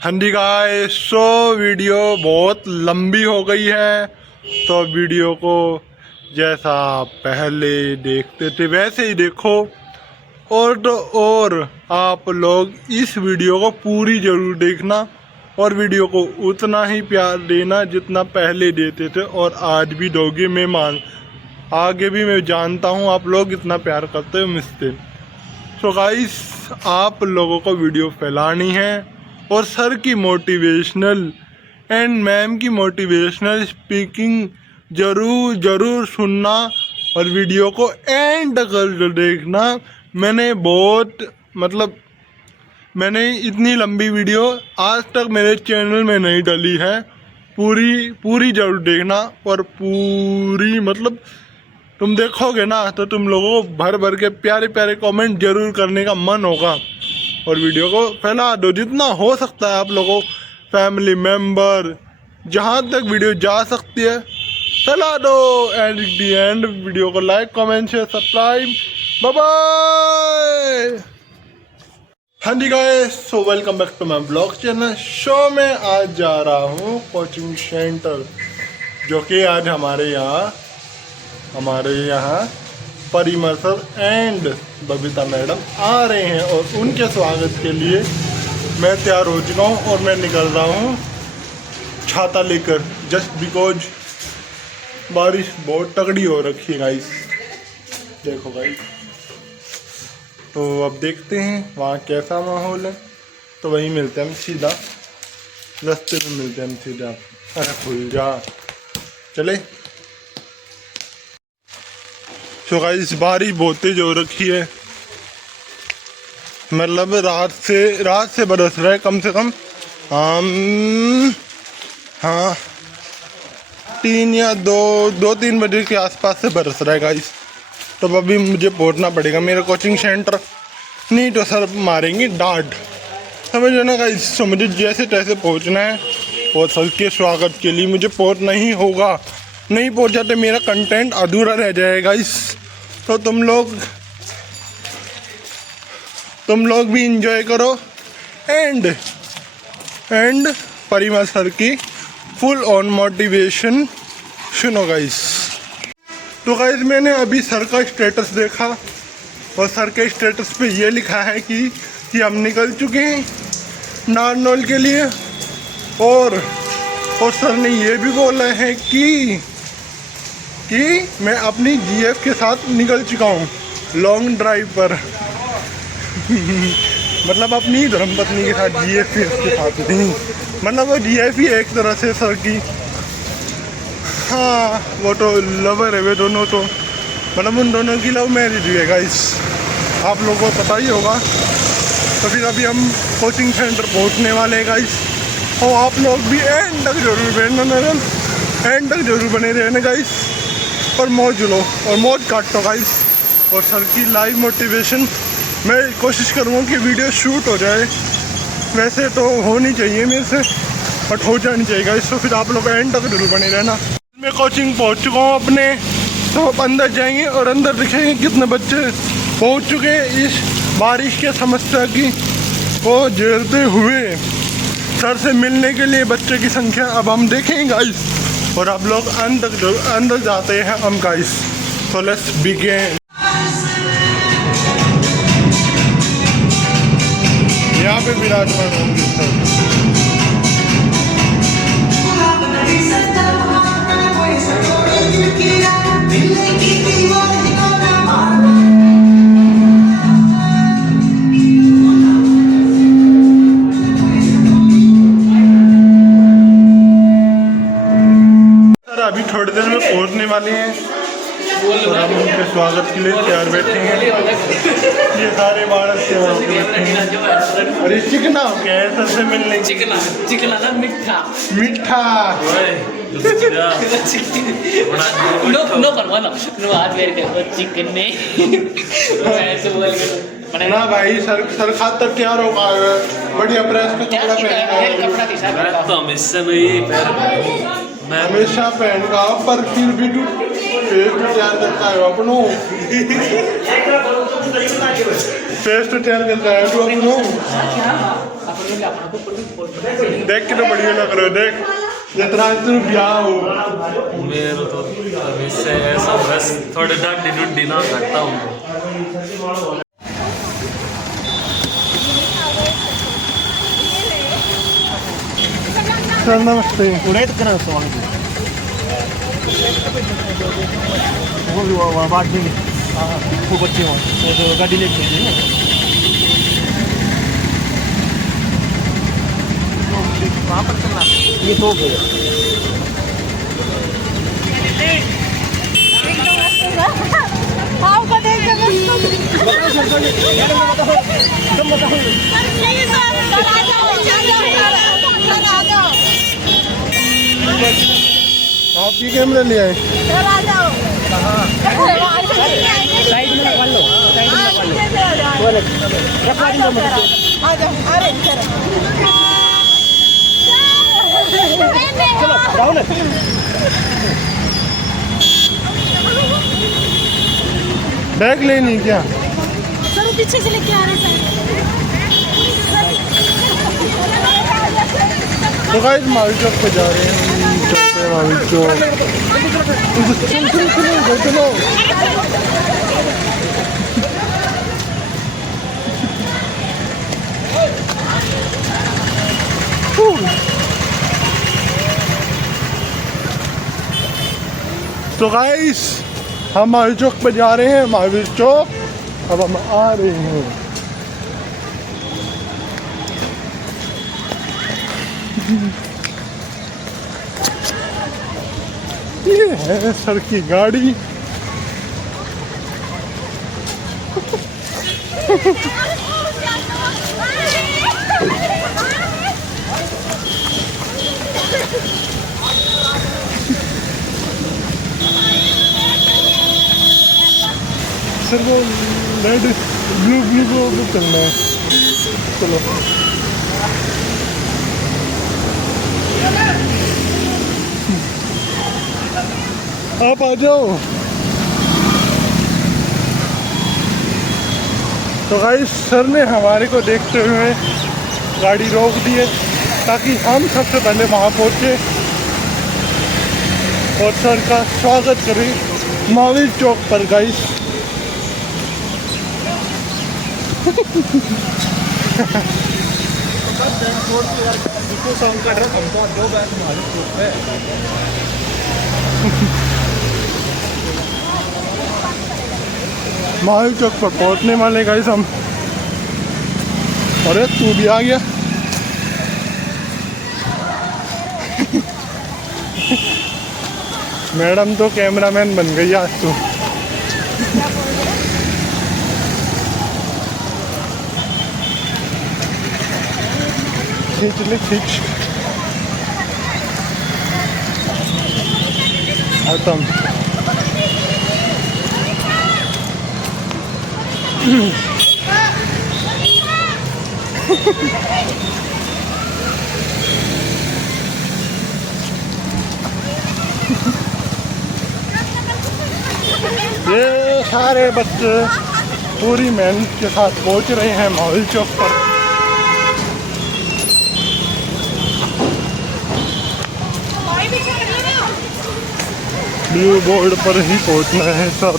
हाँ जी guys, so video बहुत लंबी हो गई है। तो वीडियो को जैसा आप पहले देखते थे वैसे ही देखो। और तो और आप लोग इस वीडियो को पूरी ज़रूर देखना और वीडियो को उतना ही प्यार देना जितना पहले देते थे और आज भी दोगे। आगे भी मैं जानता हूँ आप लोग इतना प्यार करते हो मुझसे। सो गाइस, आप लोगों को वीडियो फैलानी है और सर की मोटिवेशनल एंड मैम की मोटिवेशनल स्पीकिंग ज़रूर सुनना और वीडियो को एंड कर देखना। मैंने इतनी लंबी वीडियो आज तक मेरे चैनल में नहीं डाली है। पूरी ज़रूर देखना और पूरी तुम देखोगे ना तो तुम लोगों को भर भर के प्यारे प्यारे कमेंट जरूर करने का मन होगा। और वीडियो को फैला दो जितना हो सकता है। आप लोगों फैमिली मेम्बर जहाँ तक वीडियो जा सकती है फैला दो। एंड दी एंड वीडियो को like comment share subscribe. Bye bye. हाँ जी guys, so welcome back to my blog channel. Show में आज जा रहा हूँ कोचिंग सेंटर, जो कि आज हमारे यहाँ Parimal sir and Babita madam आ रहे हैं और उनके स्वागत के लिए मैं तैयार हो चुका हूँ और मैं निकल रहा हूँ छाता लेकर, जस्ट बिकॉज बारिश बहुत तगड़ी हो रखी है गाइस। देखो गाइस, तो अब देखते हैं वहाँ कैसा माहौल है। तो वहीं मिलते हैं हम सीधा, रास्ते में मिलते हैं हम सीधा। अरे खुल जा, चले। तो गाइस, बारिश बहुत तेज हो रखी है। रात से बरस रहा है कम से कम हाँ 3 बजे के आसपास से बरस रहा है गाइस। तो अभी मुझे पहुंचना पड़ेगा मेरे कोचिंग सेंटर, नहीं तो सर मारेंगे डांट, समझो ना गाइस। तो मुझे जैसे तैसे पहुंचना है और सर के स्वागत के लिए मुझे पहुंचना ही होगा। नहीं पहुंचा तो मेरा कंटेंट अधूरा रह जाएगा गाइस। तो तुम लोग भी इंजॉय करो एंड परिमल सर की फुल ऑन मोटिवेशन सुनो गाइस। तो गाइस, मैंने अभी सर का स्टेटस देखा और सर के स्टेटस पे ये लिखा है कि हम निकल चुके हैं नारनौल के लिए। और सर ने ये भी बोला है कि मैं अपनी जीएफ के साथ निकल चुका हूँ लॉन्ग ड्राइव पर अपनी धर्मपत्नी के साथ, जीएफ के साथ नहीं, वो जीएफ ही एक तरह से सर की। हाँ, वो तो लवर है वे दोनों, तो उन दोनों की लव मैरिज हुई है गाइस, आप लोगों को पता ही होगा। तो फिर अभी हम कोचिंग सेंटर पहुँचने वाले हैं गाइस। और आप लोग भी एंड तक जरूर बने रहना गाइस, और मौज लो और मौज काटो गाइस। और सर की लाइव मोटिवेशन मैं कोशिश करूँगा कि वीडियो शूट हो जाए, वैसे तो होनी चाहिए मेरे से, बट हो जानी चाहिए गाइस। तो फिर आप लोग एंड तक जरूर बने रहना। मैं कोचिंग पहुँच चुका हूँ अपने, तो अब अंदर जाएंगे और अंदर दिखेंगे कितने बच्चे पहुँच चुके हैं इस बारिश के समस्या को झेलते हुए। सर से मिलने के लिए बच्चे की संख्या अब हम देखेंगे गाइस। और आप लोग अंदर जाते हैं हम गाइस। तो लेट्स बिगिन। यहाँ पे विराजमान होंगे सर। अभी थोड़ी देर में पहुंचने वाले हैं और हम उनके स्वागत के लिए तैयार बैठे हैं। ये सारे बालक तैयार होकर बैठे हैं। अरे चिकना हो गया है सर से मिलने। चिकना ना मीठा नो नो आज मेरे को चिकने ऐसे बोल के ना भाई, सर खातर तैयार होगा, बढ़िया प्रेस का कपड़ा पहना। तो हमेशा मैं हमेशा पहन का, पर फिर भी तू पेस्ट तैयार करता है अपनों। पेस्ट तैयार करता है तू अपनों। देख के तो बढ़िया लग रहा है, देख जितना तू ब्याह हो। मेरे तो अभी से ऐसा बस थोड़े डंडी डुंडी ना करता हूँ। सर नमस्ते। वो बात देंगे वो बच्चे वहाँ तो गाड़ी लेके आएंगे ना। वहाँ पर चलना ये तो गया आप की कैमरा ले आए। साइड में लगवा लो, साइड में लगवा लो। रखवा देंगे मुझे। चलो जाओ ना। बैग लेनी क्या? सर वो पीछे से लेके आ रहे हैं तो गाइस मावी चौक पे जा रहे हैं, चलते हैं मावी चौक। चलो तो गाइस हम महावीर चौक पे जा रहे हैं, महावीर चौक। अब हम आ रहे हैं। ये है सर की गाड़ी। सर वो रेड ब्लू ब्लू को चलना है। चलो आप आ जाओ। तो गाइस सर ने हमारे को देखते हुए गाड़ी रोक दी है ताकि हम सबसे पहले वहाँ पहुँचे और सर का स्वागत करें महावीर चौक पर। गाइस महावीर चौक पर पहुंचने वाले गाइस हम। अरे तू भी आ गया। मैडम तो कैमरामैन बन गई आज तो। खींच ले खींच। खत्म। ये सारे बच्चे पूरी मेहनत के साथ पहुंच रहे हैं महावीर चौक पर। ब्लू बोर्ड पर ही पहुंचना है सर।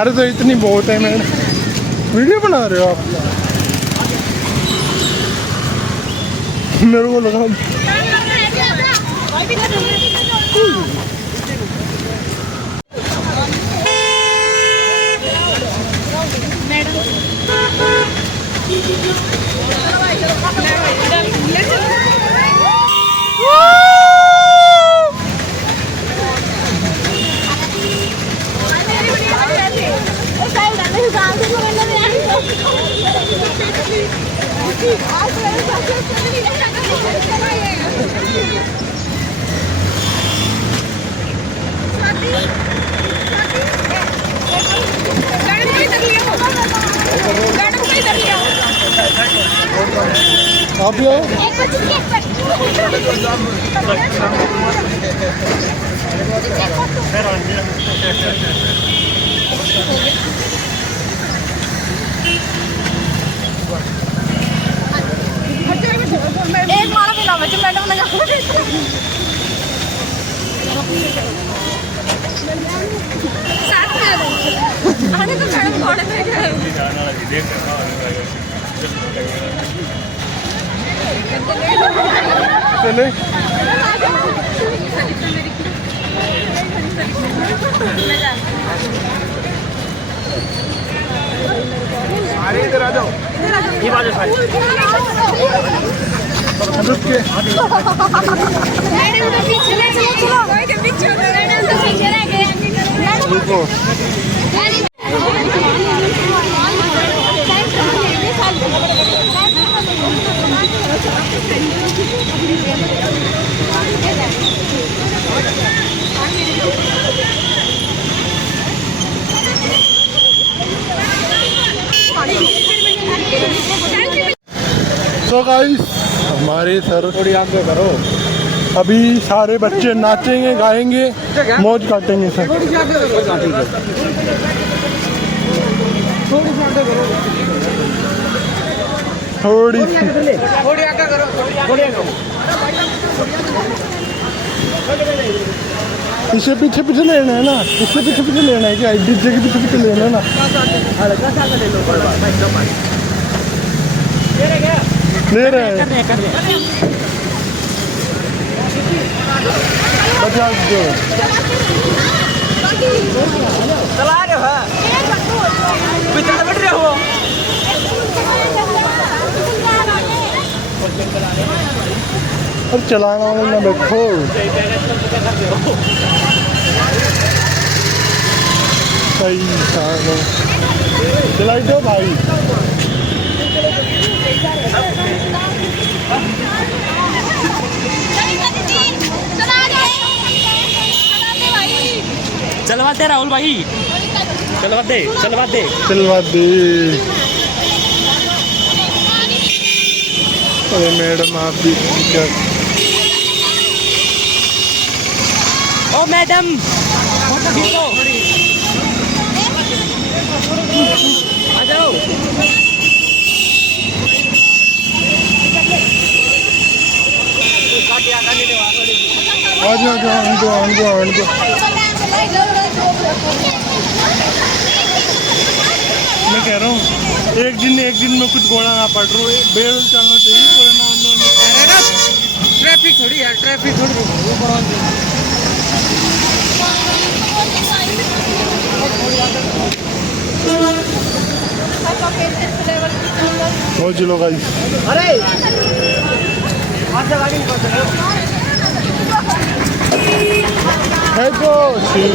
अरे तो इतनी बहुत है। मैं वीडियो बना रहे हो आप? मेरे को लगा आप भी आओ। साथ में आ जाओ। आने तो मैडम घोड़े पे चले सारे इधर आ जाओ, ये बाजू सारे। रुक के मैडम तो पीछे ले चलो कोई के पीछे मैडम तो पीछे रह गए। रुको तो गाइस हमारे सर थोड़ी आगे करो, अभी सारे बच्चे नाचेंगे गाएंगे मौज काटेंगे सर। थोड़ी सी आगे करो, थोड़ी सी थोड़ी आगे करो, थोड़ी आगे। पीछे पीछे पीछे लेना है ना, इससे पीछे पीछे लेना है क्या, डीजे के पीछे पीछे लेना है ना। ले रहे हैं बजाज दो। चला रहे हो, पीछे बैठ रहे हो। और चलाना वाला ना बैठो। सही सालो चलाई दो भाई। चलवा दे राहुल भाई, चलवा दे चलवा दे। चलवा दे। अरे मैडम आप भी क्या ओ मैडम फोटो खींचो, आ जाओ। आ जाओ आंदो। मैं कह रहा हूँ एक दिन में कुछ घोड़ा ना पड़ रहा है, बेल चलना चाहिए कोई ना। ट्रैफिक थोड़ी है, ट्रैफिक थोड़ी हो चलो गाइस। अरे आजा गाड़ी निकाल दो। है तो ठीक।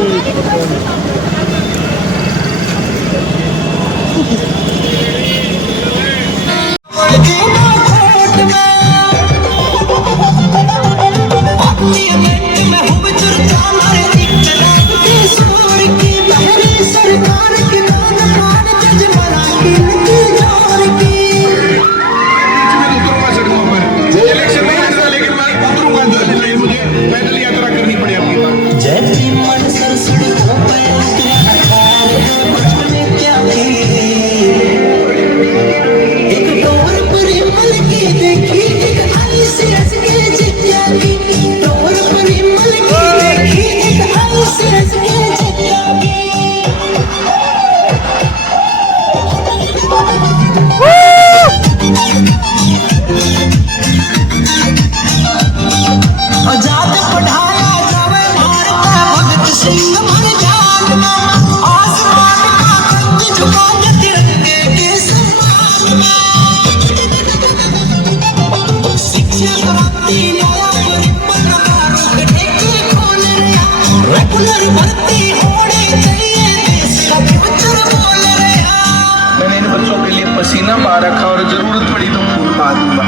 मैंने इन बच्चों के लिए पसीना पा रखा और जरूरत पड़ी तो खून पा दूंगा।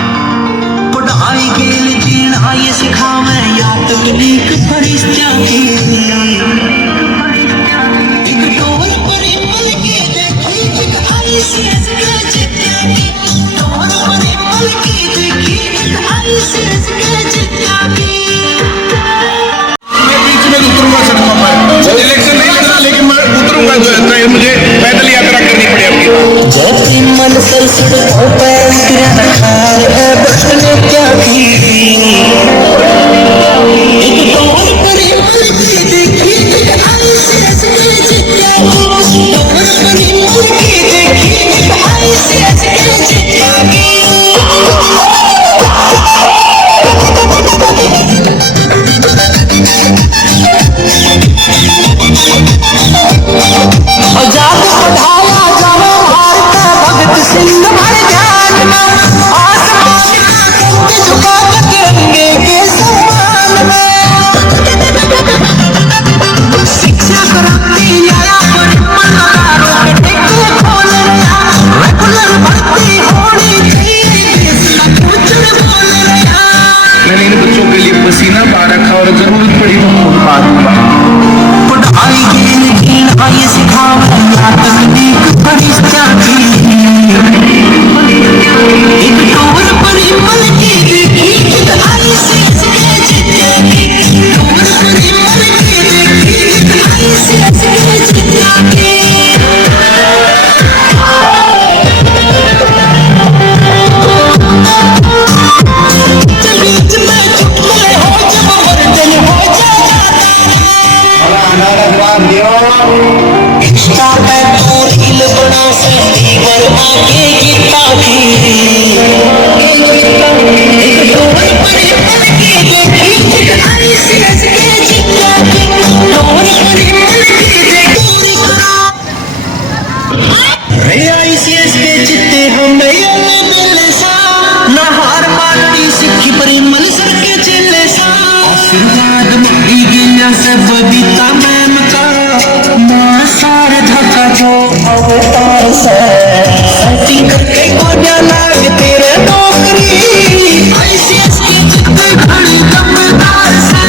पढ़ाई के लिए जीना ये सिखावे या तकनीक फरिश्तों की। एक डोर पर पल के देखी एक आईसीएस के चिट्ठी, डोर पर पल के देखी एक आईसीएस के चिट्ठी। मैं बीच में उतरूंगा सड़कों पर, इलेक्शन नहीं लड़ना लेकिन मैं उतरूंगा, मुझे पैदल यात्रा करनी पड़े अपनी। जैसे मन सर सड़कों पर रखा है बचने क्या की। जिते हम हार मानती सिक्खी परिमल सर के चेले सा आशीर्वाद मारी गिया सब बीता मैम का मां सारे धक्का जो अवतार से सेटिंग करके कोडिया लाग तेरे नौकरी आईसीएस की जितने घड़ी दमदार से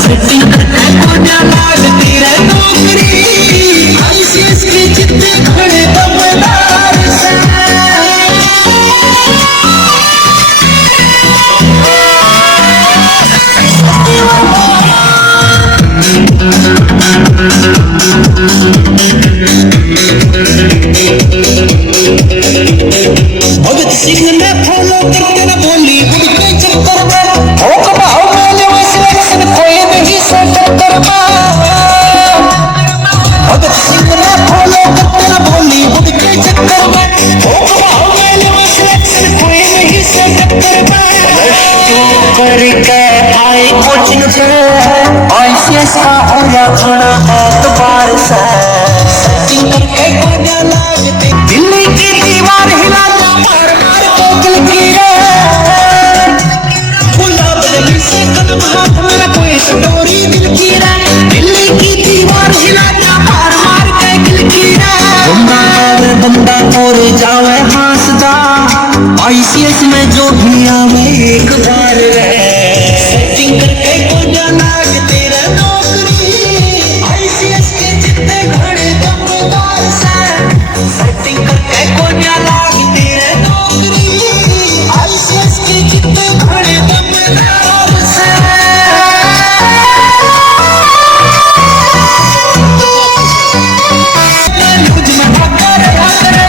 सेटिंग करके कोडिया लाग तेरे नौकरी आईसीएस की जितने घड़ी दमदार से भगत सिंह ने फॉलो करके न बोली उनके चक्कर में हो कबाओ मैंने वो सिलेक्शन कोई नहीं से टक्कर भगत सिंह ने फॉलो करके न बोली उनके चक्कर में हो कबाओ मैंने वो सिलेक्शन कोई नहीं से टक्कर करके आए कोचिंग पे आईसीएस का होया खाना एतबार से सेटिंग करके कोडिया लागते दिल्ली की दीवार हिलाता मार मार के किलकीरे गुलाब जली से कदम हाथ में कोई स्टोरी दिल की रे दिल्ली की दीवार हिलाता मार मार के किलकीरे बंदा और जावे हंसदा आईसीएस में जो भी आवे एक बार रे सेटिंग करके कोडिया लाग तेरा नौकरी आईसीएस के जितने घड़े दमदार से सेटिंग करके कोडिया लाग तेरा नौकरी आईसीएस के जितने घड़े दमदार से मुझ में आकर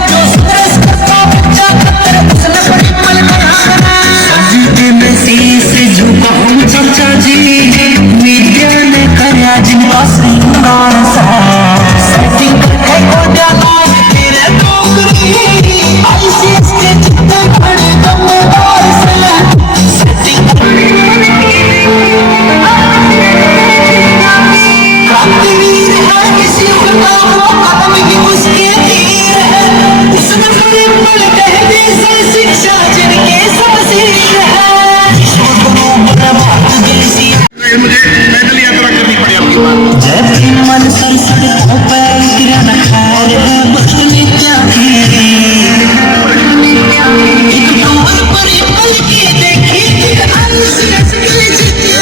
जो स्ट्रेस करता बच्चा खतर उसने बड़ी पल बना सजी में शीश झुका हूँ चर्चा जी मीडिया ने कराया जिनका श्रृंगार सा सेटिंग करके कोडिया लाग तेरे नौकरी आईसीएस के जितने बड़े दमदार से सेटिंग क्रांतिवीर है किसी का वो कदम की उसके तीर है उसने बड़े पल कहने से शिक्षा जिनके सब सिर है मुझे पैदल यात्रा करनी पड़ी आपकी बात जय भीम मन संसद हो पैर गिरा न खैर है बदले क्या एक टोर पर पल के देखी एक आईसीएस के जितना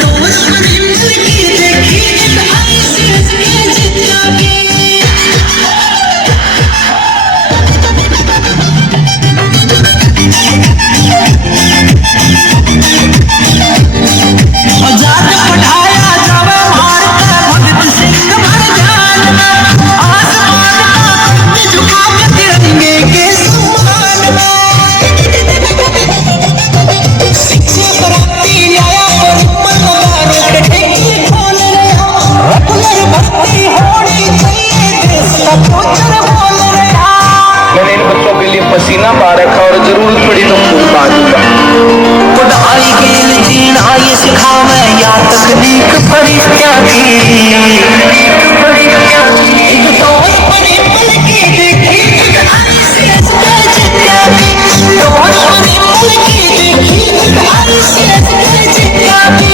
टोर पर पल के देखी एक आईसीएस के जितना आजाद पढ़ाया जावे मार के भगत सिंह भर जान में आसमान का कंध झुका के तिरंगे के सम्मान में शिक्षा क्रांति लाया पर मतदारों के ठेके खोल रहे रेगुलर भर्ती होनी चाहिए देश का फ्यूचर बोल रहे मैंने इन बच्चों के लिए पसीना पा रखा और जरूरत पड़ी तो खून पा दूंगा खुदाई गेल जीना ये सिखावे या तकनीक पड़ी क्या की एक तौर पर पल के देखी एक आईसीएस के जितना भी तौर पर पल के देखी एक आईसीएस के जितना भी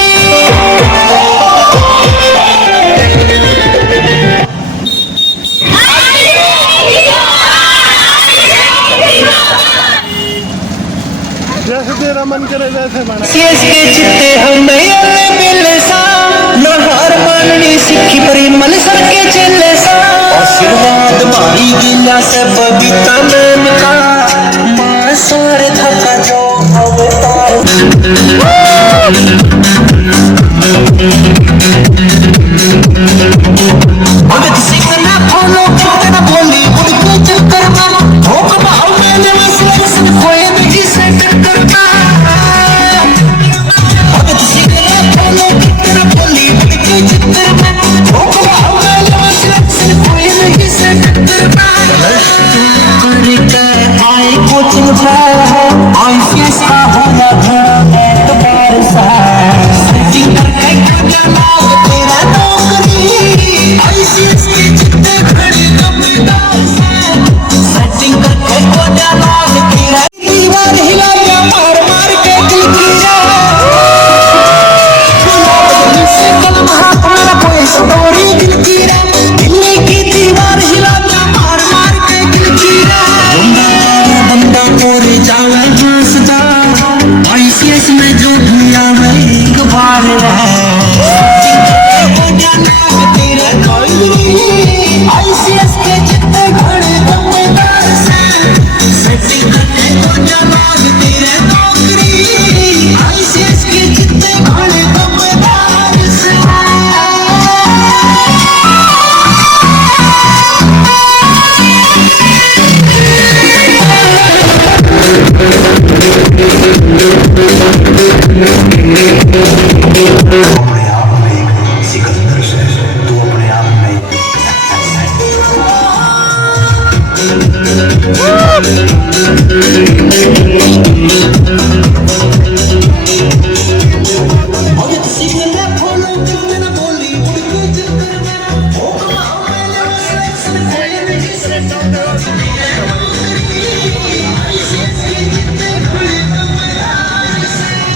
जैसे तेरा मन करे वैसे बना सीएस के चित्ते हम मिले सा न हार माननी सिक्खी परिमल सर के चेले सा आशीर्वाद मारी गिला से बबीता मैम का मां सारे धक्का जो अवतार भगत सिंह ने फॉलो करके न बोली उनके चक्कर में हो कबाओ मैंने वो सिलेक्शन कोई नहीं से टक्कर भगत सिंह ने फॉलो करके न बोली उनके चक्कर में हो कबाओ मैंने वो सिलेक्शन कोई नहीं से टक्कर करके आए कोचिंग पे आईसीएस का होया घड़ा एतबार सा सेटिंग करके कोडिया लाग तेरा नौकरी आईसीएस के जितने घड़ी दमदार से सेटिंग करके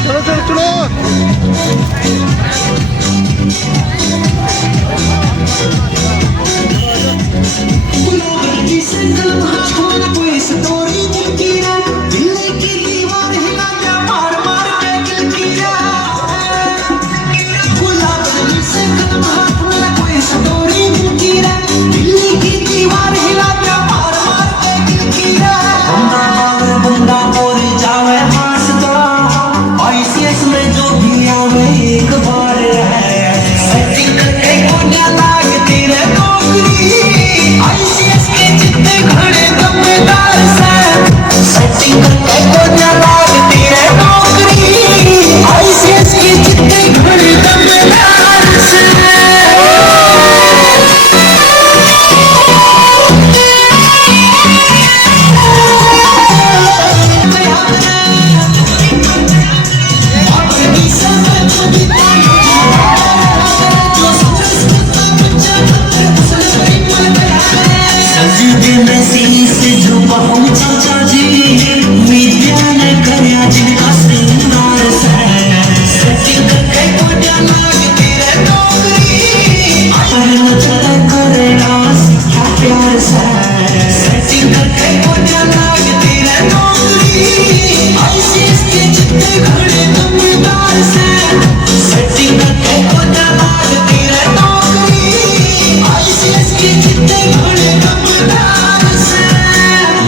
चलो चलो चलो। बंदा और जावे हासदा आईसीएस में जो भी आवे एक बार है सेटिंग करके कोन्या लागती रे नौकरी आईसीएस के जितने घड़े दमदार से सेटिंग करके कोन्या लागती रे नौकरी आईसीएस के जितने घड़े दमदार से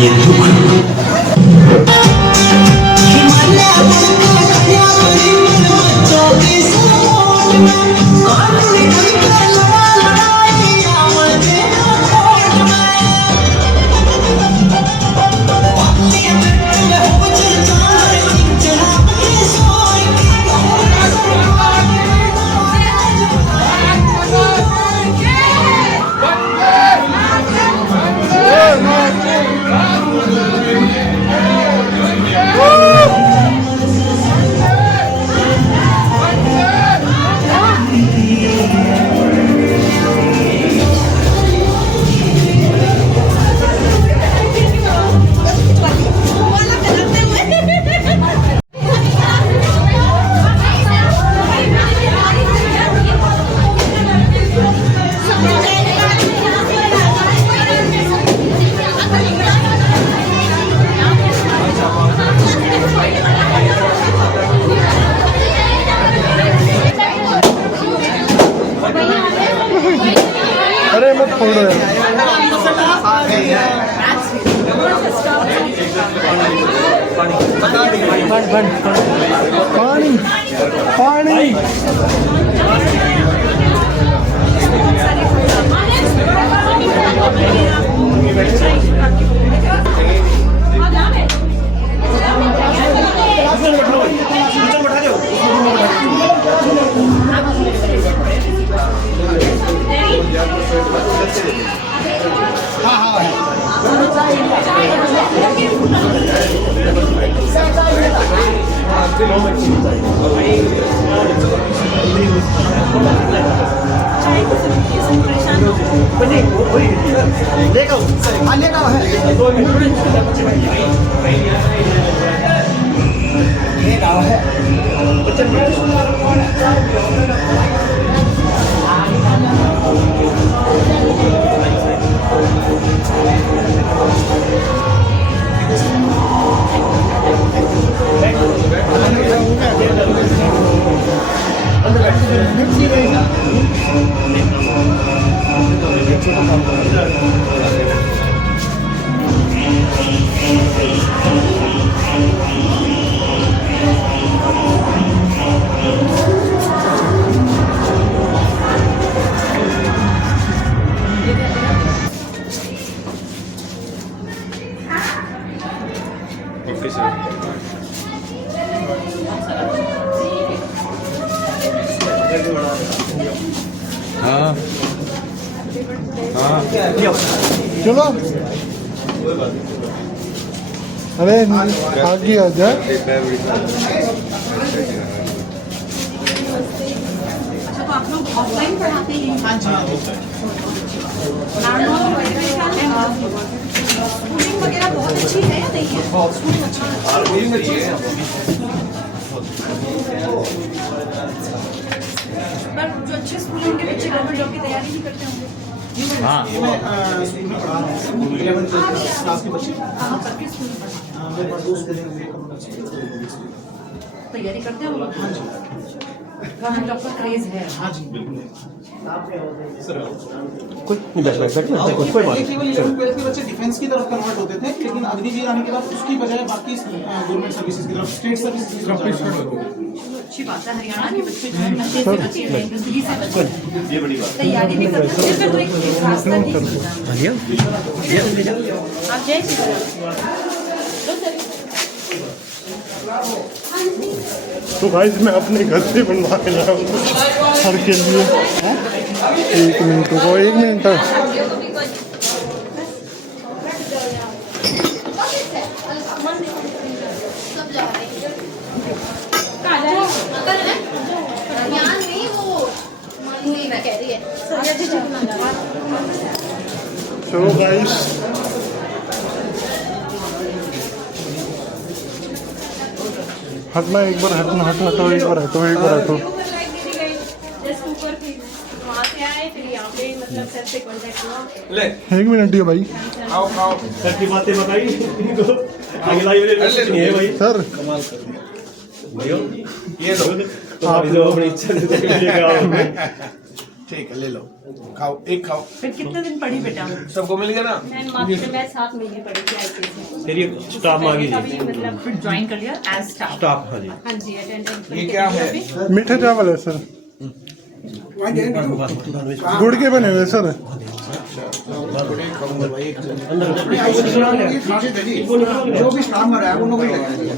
ये दुख अरे मत फोड़ो पानी पानी देखो अन्य का है ये गाँव है ओके सर। हाँ हाँ चलो। अरे आगे आ जा। अच्छा तो आप लोग ऑफलाइन पढ़ाते हैं? हाँ जी। स्कूलिंग वगैरह बहुत अच्छी है या नहीं है? स्कूलिंग अच्छी है। पर जो अच्छे स्कूलिंग के बच्चे गवर्नमेंट जॉब की तैयारी नहीं करते होंगे? हाँ स्कूल में पढ़ा रहा हूँ 11th क्लास के बच्चे। कहाँ पर किस स्कूल में पढ़ा रहे हैं? मेरे पास 2 स्कूल हैं। तैयारी करते हो लोग? हाँ जी। गवर्नमेंट जॉब का क्रेज है? हाँ जी बिल्कुल। कोई कोई बात केवल 11th 12th के बच्चे डिफेंस की तरफ कन्वर्ट होते थे, लेकिन अग्निवीर आने के बाद उसकी बजाय बाकी गवर्नमेंट सर्विसेज की तरफ, स्टेट सर्विसेज की तरफ। अच्छी बात है, हरियाणा के बच्चे जो है नशे से बचे हैं, गंदगी से बचे हैं, ये बड़ी बात। तैयारी भी करते हैं, फिर तो एक रास्ता नहीं मिलता। आप जय श्री राम। तो भाई मैं अपने घर से बनवा के लाया हूँ सर के लिए। 1 मिनट को 1 मिनट। चलो गाइस हटना, एक बार हटना, हटना तो एक बार हटो, एक बार हटो। ले 1 मिनट दियो भाई। खाओ खाओ। सर की बातें बताई इनको आगे लाइव नहीं है भाई। सर ये लो तुम्हारी जो अपनी इच्छा से ठीक है, ले लो, खाओ, एक खाओ। फिर कितने दिन पढ़ी बेटा? सबको मिल गया ना? मैं 7 महीने पढ़ी थी ICSE। फिर ये स्टाफ मांगी जी मतलब फिर ज्वाइन कर लिया एज स्टाफ? स्टाफ। हाँ जी। हाँ जी अटेंडेंट। ये क्या है? मीठे चावल है सर, गुड़ के बने हुए सर। जो भी स्टाफ में रहा है वो नौकरी लगेगी।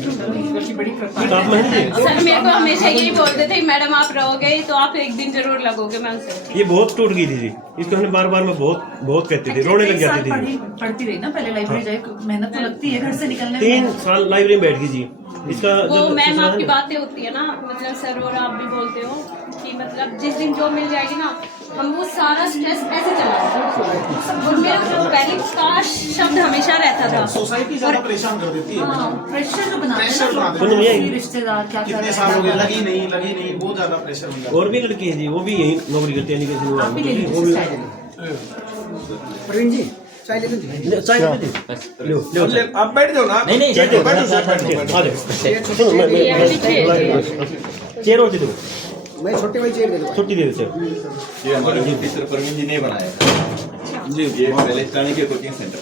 स्टाफ में है जी। सर मेरे को हमेशा यही बोलते थे मैडम आप रहोगे तो आप एक दिन जरूर लगोगे। मैं उनसे ये बहुत टूट गई थी जी, इसको हमने बार बार में बहुत कहते थे, रोने लग जाती थी। पढ़ती रही ना पहले लाइब्रेरी जाए, मेहनत तो लगती है घर से निकलने में। 3 साल लाइब्रेरी में बैठ गई जी। इसका वो मैम आपकी बातें होती है ना, मतलब सर और आप भी बोलते हो कि मतलब जिस दिन जॉब मिल जाएगी ना हम वो सारा स्ट्रेस ऐसे चला। और मेरे को पैनिक का शब्द हमेशा रहता था। सोसाइटी ज्यादा परेशान कर देती है। हाँ, प्रेशर जो बनाते प्रेशर हैं बनाते ना, हैं। रिश्तेदार क्या कर कितने साल हो गए, लगी नहीं, बहुत ज्यादा प्रेशर बन जाता और भी लड़की है जी, वो भी यही नौकरी करती है। आप भी ले लीजिए प्रवीण जी चाय ले लीजिए। चाय बस ले, आप बैठ जाओ ना। नहीं नहीं बैठो, बैठो सर, बैठो, बैठो। चेयर और दे दो, मैं छोटी भाई चेयर दे दूँ। छुट्टी दे दो चेयर। ये हमारे जो टीचर प्रवीण जी ने बनाया जी, ये पहले स्टार्टिंग के कोचिंग सेंटर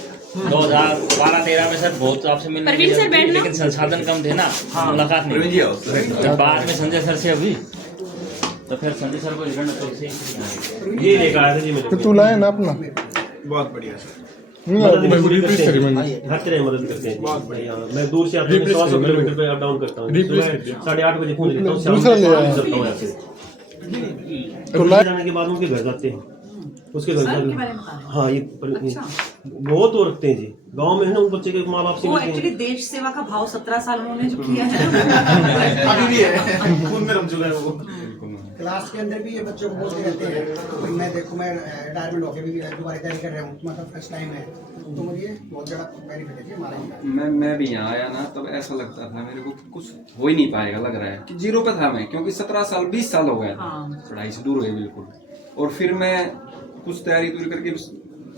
2012-13 में सर बहुत आपसे मिलने परवीन सर बैठना। लेकिन संसाधन कम थे ना, मुलाकात प्रवीण नहीं। जी आओ सर। जब बाद में संजय सर से अभी तो फिर संजय सर को रिटर्न तो से ये लेकर आया था जी मेरे तो तू लाया ना अपना। बहुत बढ़िया सर। हर तरह मदद करते हैं। मैं दूर से आता हूँ, 100 किलोमीटर पे अप डाउन करता हूँ। 8:30 बजे पहुँच लेता हूँ, दूसरा ले आया। तो जाने के बाद उनके घर जाते हैं, उसके घर सर के जाके बारे में बता रहे हैं। हाँ ये बहुत वो रखते हैं जी। गांव में है ना, उन बच्चे के माँ बाप से वो मिलते एक्चुअली हैं। देश सेवा का भाव 17 साल उन्होंने जो किया है अभी भी है, खून में रम चुका है वो। क्लास के अंदर भी ये बच्चों को बोलते रहते हैं, मैं देखो मैं रिटायरमेंट होकर भी दोबारा तैयारी कर रहा हूँ, तुम्हारा फर्स्ट टाइम है, तो मुझे बहुत ज़्यादा बेनिफिट है हमारा। मैं भी यहाँ आया ना तब ऐसा लगता था मेरे को कुछ हो ही नहीं पाएगा, लग रहा है कि जीरो पे था मैं, क्योंकि 17 साल 20 साल हो गया था, पढ़ाई से दूर हो गई बिल्कुल। और फिर मैं कुछ तैयारी दूरी करके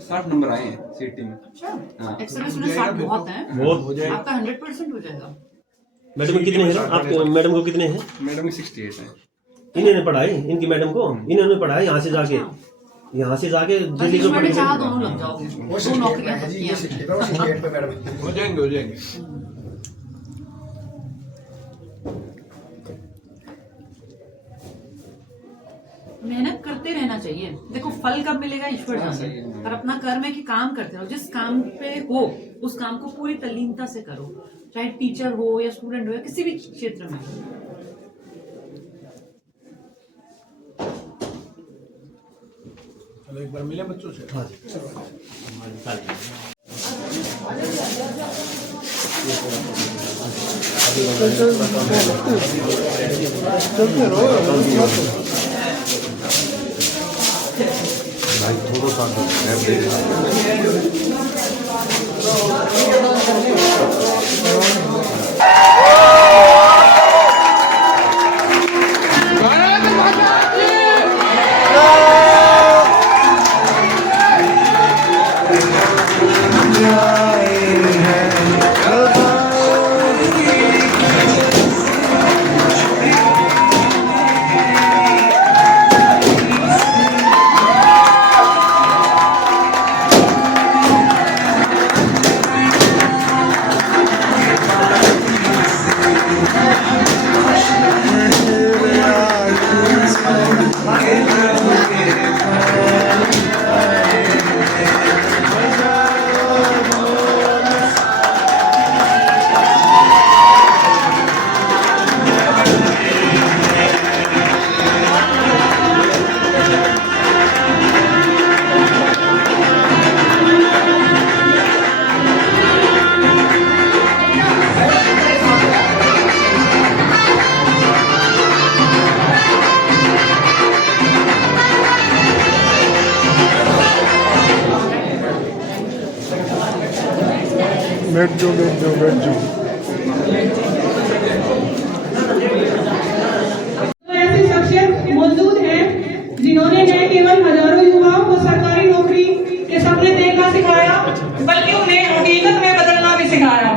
60 नंबर आए हैं सीटी में। हाँ। एक्सएमएस में 60 बहुत है, बहुत आपका 100% हो जाएगा। मैडम कितने हैं? आप मैडम को कितने हैं? मैडम में 68 है। इन्होंने पढ़ाई, इनकी मैडम को इन्होंने पढ़ाई यहाँ से जाके दिल्ली को पढ़ी। चाह दोनों लग जाओगे, दो नौकरियां जी, ये हैं। 68 पे मैडम। हो जाएंगे, हो जाएंगे। मेहनत करते रहना चाहिए। देखो फल कब मिलेगा ईश्वर जाने, पर अपना कर्म है कि काम करते रहो। जिस काम पे हो उस काम को पूरी तल्लीनता से करो, चाहे टीचर हो या स्टूडेंट हो या किसी भी क्षेत्र में। चलो एक बार मिले बच्चों से। हाँ जी। बैठ जाओ बैठ जाओ बैठ जाओ। ऐसी शख्सियत मौजूद हैं जिन्होंने न केवल हजारों युवाओं को सरकारी नौकरी के सपने देखना सिखाया बल्कि उन्हें हकीकत में बदलना भी सिखाया।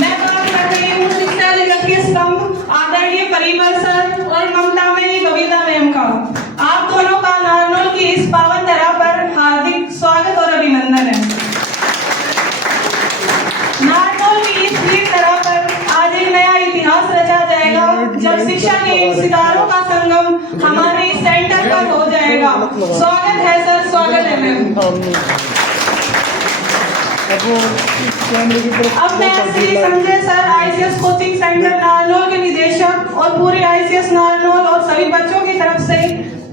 मैं बात कर रही हूँ शिक्षा जगत के स्तंभ आदरणीय परिमल सर और ममता में बबीता मैम का। आप दोनों का नारनौल की इस पावन धरा पर हार्दिक स्वागत और अभिनंदन है। नारनौल की इस वीर धरा पर आज एक नया इतिहास रचा जाएगा जब शिक्षा के इन सितारों का संगम हमारे इस सेंटर पर हो जाएगा। स्वागत है सर, स्वागत है मैम। अब मैं Shri Sanjay sir ICS coaching centre Narnaul के निदेशक और पूरे आईसीएस नारनौल और सभी बच्चों की तरफ से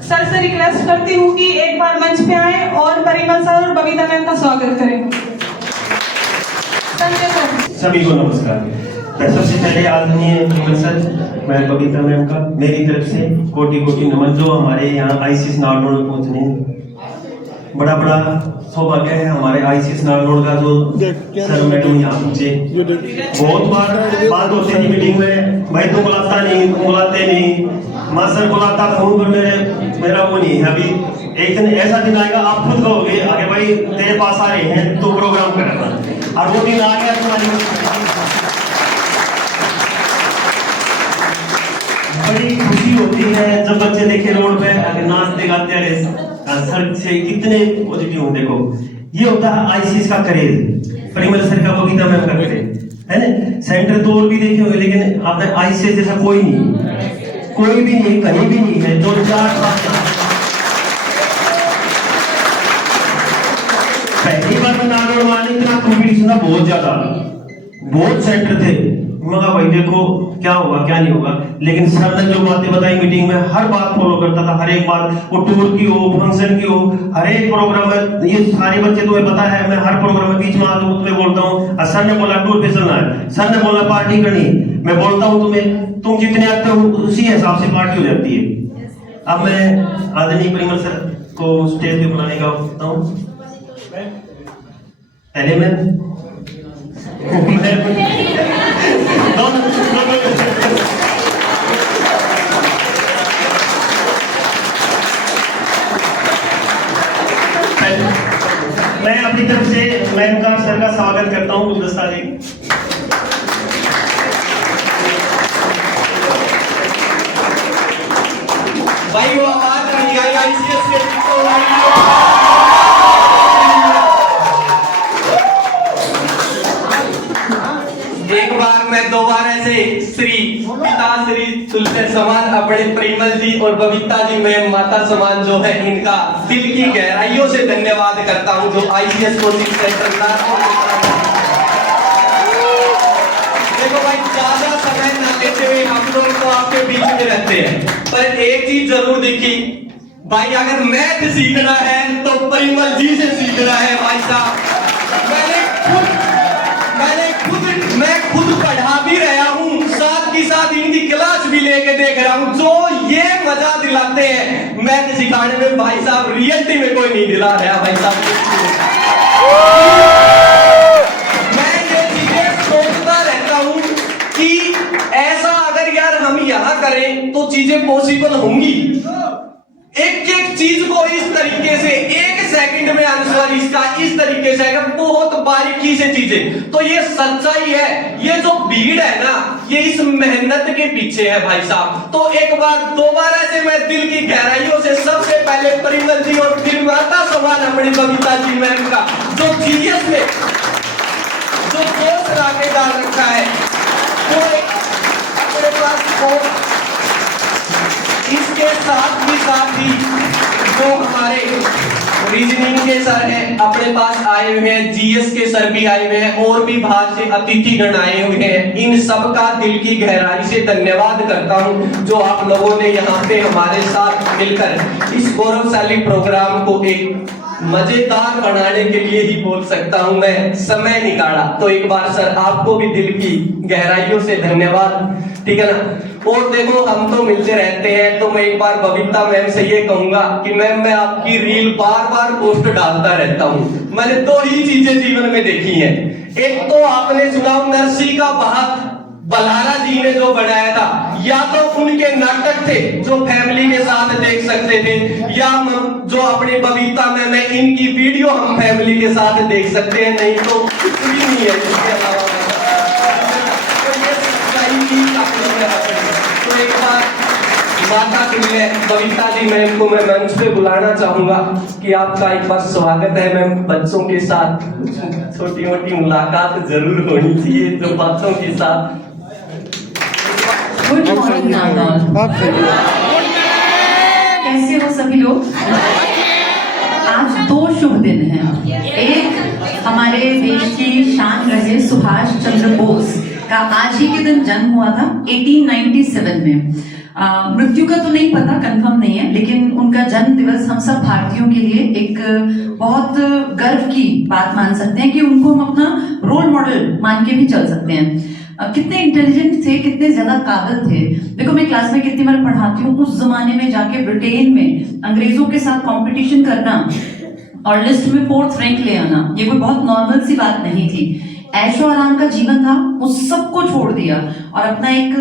सर से रिक्वेस्ट करती हूँ कि एक बार मंच पे आए और परिमल सर और बबीता मैम का स्वागत करें। संजय सर। सभी को नमस्कार। मैं सबसे पहले आदरणीय परिमल सर, मैं बबीता मैम का मेरी तरफ से कोटि कोटि नमन। जो हमारे यहाँ आईसीएस नारनौल पहुँचने बड़ा सौभाग्य है हमारे आईसीएस नारनौल का। जो सर मैडम यहाँ पहुँचे, बहुत बार बात होती थी मीटिंग में, भाई तुम बुलाता नहीं, तुम बुलाते नहीं। मैं सर बुलाता था पर मेरा वो नहीं है। अभी एक दिन ऐसा दिन आएगा आप खुद कहोगे आगे भाई तेरे पास आ रहे हैं तो प्रोग्राम करना, और वो दिन आ गया तुम्हारी। बड़ी खुशी होती है जब बच्चे देखे रोड पे नाचते गाते रहे सर से, कितने पॉजिटिव हो। देखो ये होता है आईसीएस का करेज, परिमल सर का बबीता मैम का करेज है ना। सेंटर तो और भी देखे होंगे लेकिन आपने आईसीएस जैसा कोई नहीं, कोई भी नहीं, कहीं भी नहीं है। जो 4 पहली बार मैं नारनौल आने इतना कॉम्पिटिशन था, बहुत ज्यादा, बहुत सेंटर थे। मगर भाई देखो क्या होगा क्या नहीं होगा, लेकिन सर ने जो बातें बताई मीटिंग में हर बात फॉलो करता था। हर एक बात, वो टूर की हो, फंक्शन की हो, हर एक प्रोग्राम में। ये सारे बच्चे तुम्हें पता है, मैं हर प्रोग्राम में बीच में आता हूँ, तुम्हें बोलता हूँ सर ने बोला टूर पे चलना है, सर ने बोला पार्टी करनी, मैं बोलता हूँ तुम्हें, तुम जितने आते हो उसी हिसाब से पार्टी हो जाती है। अब मैं आदरणीय परिमल सर को स्टेज पे बुलाने का होता हूँ। पहले मैं अपनी तरफ से मैम का सर का स्वागत करता हूँ। गुलदस्ता जी भाई वो आवाज नहीं आई आईसीएस के एक बार मैं 2 बार ऐसे श्री पिता श्री तुलसी समान अपने परिमल जी और बबीता जी में माता समान जो है इनका दिल की गहराइयों से धन्यवाद करता हूं जो आईसीएस कोचिंग सेंटर देखो भाई ज्यादा समय न लेते हुए हम लोग तो आपके बीच में रहते हैं, पर एक चीज जरूर दिखी, भाई अगर मैथ सीखना है तो परिमल जी से सीखना है भाई साहब। मैं खुद पढ़ा भी रहा हूँ, साथ ही साथ इनकी क्लास भी लेके देख रहा हूँ। जो ये मजा दिलाते हैं मैथ सिखाने में भाई साहब, रियलिटी में कोई नहीं दिला रहा भाई साहब। मैं ये चीजें सोचता रहता हूँ कि ऐसा अगर यार हम यहाँ करें तो चीजें पॉसिबल होंगी। एक एक चीज को इस तरीके से 1 सेकंड में आंसर इसका इस तरीके से आएगा, बहुत बारीकी से चीजें। तो ये सच्चाई है, ये जो भीड़ है ना, ये इस मेहनत के पीछे है भाई साहब। तो एक बार दोबारा से मैं दिल की गहराइयों से सबसे पहले परिमल जी और फिर माता सवाल हमारी बबीता जी मैम का, जो जीएस में जो कोर्स लाके डाल रखा है, तो अपने पास इसके साथ ही जो हमारे रीजनिंग के सर हैं अपने पास आए हुए हैं, जीएस के सर भी आए हुए हैं, और भी बाहर से अतिथिगण आए हुए हैं। इन सब का दिल की गहराई से धन्यवाद करता हूं जो आप लोगों ने यहाँ पे हमारे साथ मिलकर इस गौरवशाली प्रोग्राम को एक मजेदार बनाने के लिए ही बोल सकता हूं मैं, समय निकाला। तो एक बार सर आपको भी दिल की गहराइयों से धन्यवाद, ठीक है ना। और देखो हम तो मिलते रहते हैं, तो मैं एक बार बबीता मैम से ये कहूंगा कि मैम मैं आपकी रील बार बार पोस्ट डालता रहता हूँ। मैंने 2 ही चीजें जीवन में देखी हैं, एक तो आपने सुना नरसी का बल्हारा जी ने जो बनाया था, या तो उनके नाटक थे जो फैमिली के साथ देख सकते थे, या जो अपने बबीता मैम है इनकी वीडियो हम फैमिली के साथ देख सकते हैं, नहीं तो कुछ भी नहीं है इसके अलावा। तो एक बार माता तुल्य बबीता जी मैम को मैं मंच पे बुलाना चाहूंगा कि आपका एक बार स्वागत है मैम। बच्चों के साथ छोटी मोटी मुलाकात जरूर होनी चाहिए, जो बच्चों के साथ। गुड मॉर्निंग नाम, कैसे हो सभी लोग? आज 2 शुभ दिन हैं। एक हमारे देश की शान रहे सुभाष चंद्र बोस का आज ही के दिन जन्म हुआ था 1897 में। मृत्यु का तो नहीं पता, कंफर्म नहीं है, लेकिन उनका जन्म दिवस हम सब भारतीयों के लिए एक बहुत गर्व की बात मान सकते हैं कि उनको हम अपना रोल मॉडल मान के भी चल सकते हैं। कितने इंटेलिजेंट थे, कितने ज्यादा काबिल थे। देखो मैं क्लास में कितनी बार पढ़ाती हूँ, उस जमाने में जाके ब्रिटेन में अंग्रेजों के साथ कंपटीशन करना और लिस्ट में 4th रैंक ले आना, ये कोई बहुत नॉर्मल सी बात नहीं थी। ऐशो आराम का जीवन था, उस सब को छोड़ दिया और अपना एक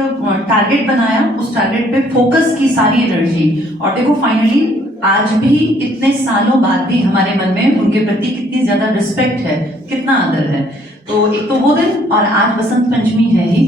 टारगेट बनाया, उस टारगेट पे फोकस की सारी एनर्जी, और देखो फाइनली आज भी इतने सालों बाद भी हमारे मन में उनके प्रति कितनी ज्यादा रिस्पेक्ट है, कितना आदर है। तो एक तो वो दिन, और आज बसंत पंचमी है ही।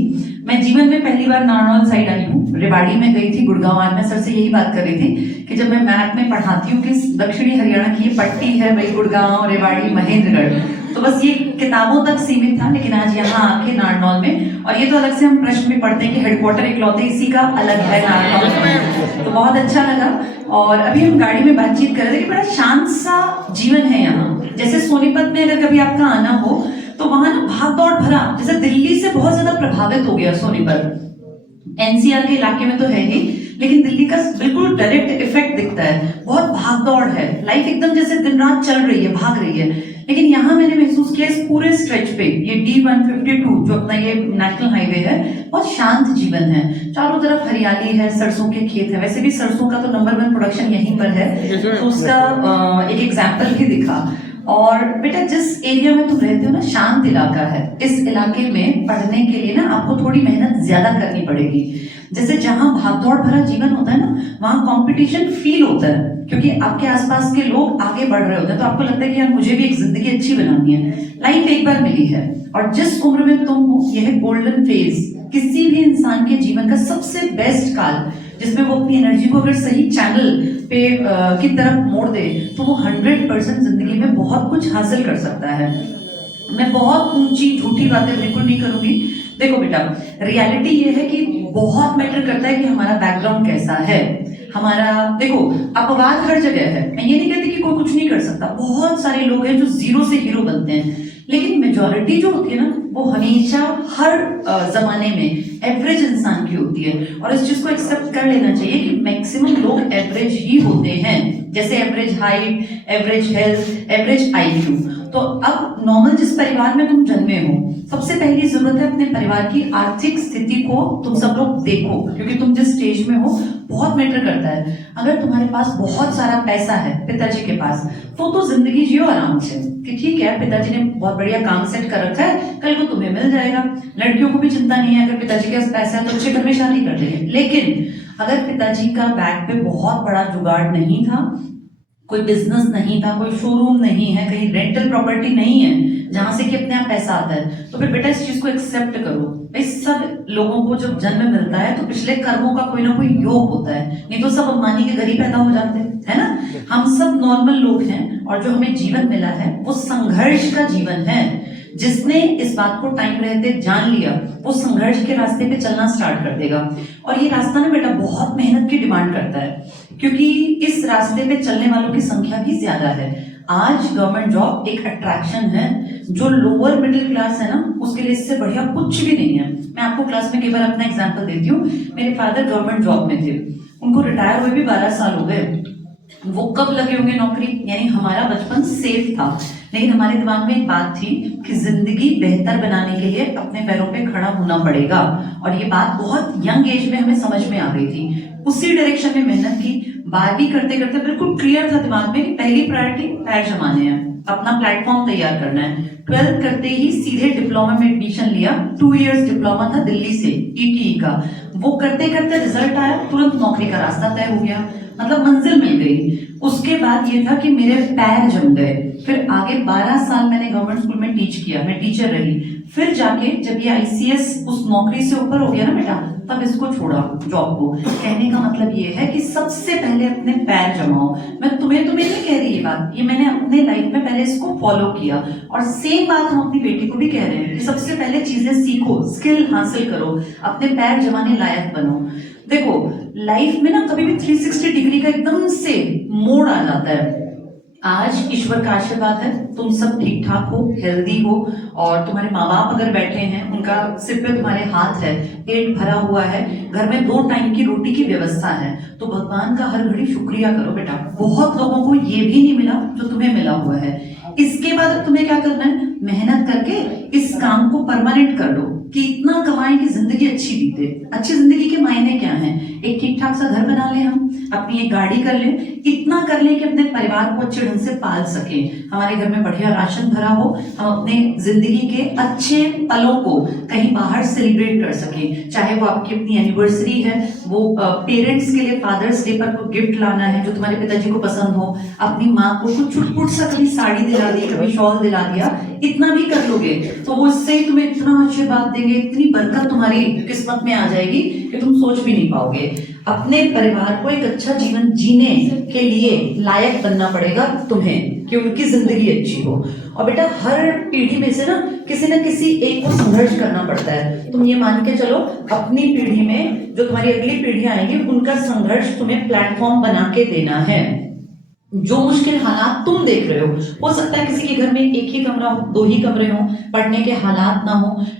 मैं जीवन में पहली बार नारनौल साइड आई हूँ, रेवाड़ी में गई थी, गुड़गांव। आज मैं सर से यही बात कर रही थी कि जब मैं मैथ में पढ़ाती हूँ कि दक्षिणी हरियाणा की ये पट्टी है भाई, गुड़गांव, रेवाड़ी, महेंद्रगढ़, तो बस ये किताबों तक सीमित था, लेकिन आज यहाँ आके नारनौल में, और ये तो अलग से हम प्रश्न में पढ़ते हैं कि हेडक्वार्टर इकलौते इसी का अलग है नारनौल में, तो बहुत अच्छा लगा। और अभी हम गाड़ी में बातचीत कर रहे थे कि बड़ा शांत सा जीवन है यहाँ। जैसे सोनीपत में अगर कभी आपका आना हो तो वहां ना भाग दौड़ भरा, जैसे दिल्ली से बहुत ज्यादा प्रभावित हो गया सोनीपत, एनसीआर के इलाके में तो है ही, लेकिन दिल्ली का बिल्कुल डायरेक्ट इफेक्ट दिखता है। बहुत भाग दौड़ है, लाइफ एकदम जैसे दिन रात चल रही है, भाग रही है। लेकिन यहाँ मैंने महसूस किया इस पूरे स्ट्रेच पे, ये D152 जो अपना ये नेशनल हाईवे है, बहुत शांत जीवन है। चारों तरफ हरियाली है, सरसों के खेत है। वैसे भी सरसों का तो नंबर 1 प्रोडक्शन यहीं पर है, तो उसका एक एग्जाम्पल भी दिखा। और बेटा जिस एरिया में तुम रहते हो ना, शांत इलाका है, इस इलाके में पढ़ने के लिए ना आपको थोड़ी मेहनत ज्यादा करनी पड़ेगी। जैसे जहां भागदौड़ भरा जीवन होता है ना, वहां कंपटीशन फील होता है, क्योंकि आपके आसपास के लोग आगे बढ़ रहे होते हैं, तो आपको लगता है कि यार मुझे भी एक जिंदगी अच्छी बनानी है। लाइफ एक बार मिली है, और जिस उम्र में तुम हो, यह गोल्डन फेज किसी भी इंसान के जीवन का सबसे बेस्ट काल, जिसमें वो अपनी एनर्जी को अगर सही चैनल पे की तरफ मोड़ दे, तो वो 100% जिंदगी में बहुत कुछ हासिल कर सकता है। मैं बहुत ऊंची झूठी बातें बिल्कुल नहीं करूंगी। देखो बेटा, रियलिटी ये है कि बहुत मैटर करता है कि हमारा बैकग्राउंड कैसा है। हमारा देखो अपवाद हर जगह है, मैं ये नहीं कहती कि कोई कुछ नहीं कर सकता, बहुत सारे लोग हैं जो जीरो से हीरो बनते हैं, लेकिन मेजॉरिटी जो होती है ना, वो हमेशा हर जमाने में एवरेज इंसान की होती है, और इस चीज को एक्सेप्ट कर लेना चाहिए कि मैक्सिमम लोग एवरेज ही होते हैं, जैसे average height, average health, average IQ। तो अब नॉर्मल जिस परिवार में तुम जन्मे हो, सबसे पहली जरूरत है अपने परिवार की आर्थिक स्थिति को तुम सब लोग देखो, क्योंकि तुम जिस स्टेज में हो बहुत मैटर करता है। अगर तुम्हारे पास बहुत सारा पैसा है पिताजी के पास, तो जिंदगी जियो आराम से कि ठीक है पिताजी ने बहुत बढ़िया काम सेट कर रखा है, कल को तुम्हें मिल जाएगा। लड़कियों को भी चिंता नहीं है, अगर पिताजी के पास पैसा है तो अच्छे घर में शादी कर देंगे। लेकिन अगर पिताजी का बैक पे बहुत बड़ा जुगाड़ नहीं था, कोई बिजनेस नहीं था, कोई शोरूम नहीं है, कहीं रेंटल प्रॉपर्टी नहीं है जहां से कि अपने आप पैसा आता है, तो फिर बेटा इस चीज को एक्सेप्ट करो। इस सब लोगों को जब जन्म मिलता है तो पिछले कर्मों का कोई ना कोई योग होता है, नहीं तो सब अंबानी के घर ही पैदा हो जाते हैं, है ना। हम सब नॉर्मल लोग हैं, और जो हमें जीवन मिला है वो संघर्ष का जीवन है। जिसने इस बात को टाइम रहते जान लिया, वो संघर्ष के रास्ते पे चलना स्टार्ट कर देगा। और ये रास्ता ना बेटा बहुत मेहनत की डिमांड करता है, क्योंकि इस रास्ते पे चलने वालों की संख्या भी ज्यादा है। आज गवर्नमेंट जॉब एक अट्रैक्शन है, जो लोअर मिडिल क्लास है ना, उसके लिए इससे बढ़िया कुछ भी नहीं है। मैं आपको क्लास में कई बार अपना एग्जांपल देती हूँ। मेरे फादर गवर्नमेंट जॉब में थे, उनको रिटायर हुए भी 12 साल हो गए। वो कब लगे होंगे नौकरी, यानी हमारा बचपन सेफ था, लेकिन हमारे दिमाग में एक बात थी कि जिंदगी बेहतर बनाने के लिए अपने पैरों पे खड़ा होना पड़ेगा, और ये बात बहुत यंग एज में हमें समझ में आ गई थी। उसी डायरेक्शन में मेहनत की। 12वीं करते करते बिल्कुल क्लियर था दिमाग में कि पहली प्रायोरिटी पैर जमाने हैं, अपना प्लेटफॉर्म तैयार करना है। 12th करते ही सीधे डिप्लोमा में एडमिशन लिया। 2 इयर्स डिप्लोमा था दिल्ली से, ETE का। वो करते करते रिजल्ट आया, तुरंत नौकरी का रास्ता तय हो गया, मतलब मंजिल मिल गई। उसके बाद ये था कि मेरे पैर जम गए। फिर आगे 12 साल मैंने गवर्नमेंट स्कूल में टीच किया, मैं टीचर रही। फिर जाके जब ये ICS उस नौकरी से ऊपर हो गया ना बेटा, तब इसको छोड़ा जॉब को। कहने का मतलब ये है कि सबसे पहले अपने पैर जमाओ। मैं तुम्हें नहीं कह रही ये बात, ये मैंने अपने लाइफ में पहले इसको फॉलो किया, और सेम बात हम अपनी बेटी को भी कह रहे हैं कि सबसे पहले चीजें सीखो, स्किल हासिल करो, अपने पैर जमाने लायक बनो। देखो लाइफ में ना कभी भी 360 डिग्री का एकदम से मोड़ आ जाता है। आज ईश्वर का आशीर्वाद है, तुम सब ठीक ठाक हो, हेल्दी हो, और तुम्हारे माँ बाप अगर बैठे हैं, उनका सिर पे तुम्हारे हाथ है, पेट भरा हुआ है, घर में 2 टाइम की रोटी की व्यवस्था है, तो भगवान का हर घड़ी शुक्रिया करो बेटा। बहुत लोगों को ये भी नहीं मिला जो तुम्हें मिला हुआ है। इसके बाद तुम्हें क्या करना है, मेहनत करके इस काम को परमानेंट कर लो कि इतना कमाएं कि जिंदगी अच्छी बीते। अच्छी जिंदगी के मायने क्या हैं? एक ठीक ठाक सा घर बना ले, हम अपनी एक गाड़ी कर ले, इतना कर ले कि अपने परिवार को अच्छे ढंग से पाल सके, हमारे घर में बढ़िया राशन भरा हो, हम अपने जिंदगी के अच्छे पलों को कहीं बाहर सेलिब्रेट कर सके। चाहे वो आपकी अपनी एनिवर्सरी है, वो पेरेंट्स के लिए फादर्स डे पर कोई गिफ्ट लाना है जो तुम्हारे पिताजी को पसंद हो, अपनी माँ को कुछ छुटपुट सा कभी साड़ी दिला दी, कभी शॉल दिला दिया, इतना भी कर लोगे तो वो इससे तुम्हें इतना आशीर्वाद देंगे, इतनी बरकत तुम्हारी किस्मत में आ जाएगी कि तुम सोच भी नहीं पाओगे। अपने परिवार को एक अच्छा जीवन जीने के लिए लायक बनना पड़ेगा तुम्हें, कि उनकी जिंदगी अच्छी हो। और बेटा हर पीढ़ी में से ना किसी एक को संघर्ष करना पड़ता है। तुम ये मान के चलो, अपनी पीढ़ी में जो तुम्हारी अगली पीढ़ियां आएंगी, उनका संघर्ष तुम्हें प्लेटफॉर्म बना के देना है। जो मुश्किल हालात तुम देख रहे हो सकता है किसी के घर में एक ही कमरा हो, 2 ही कमरे हो, पढ़ने के हालात ना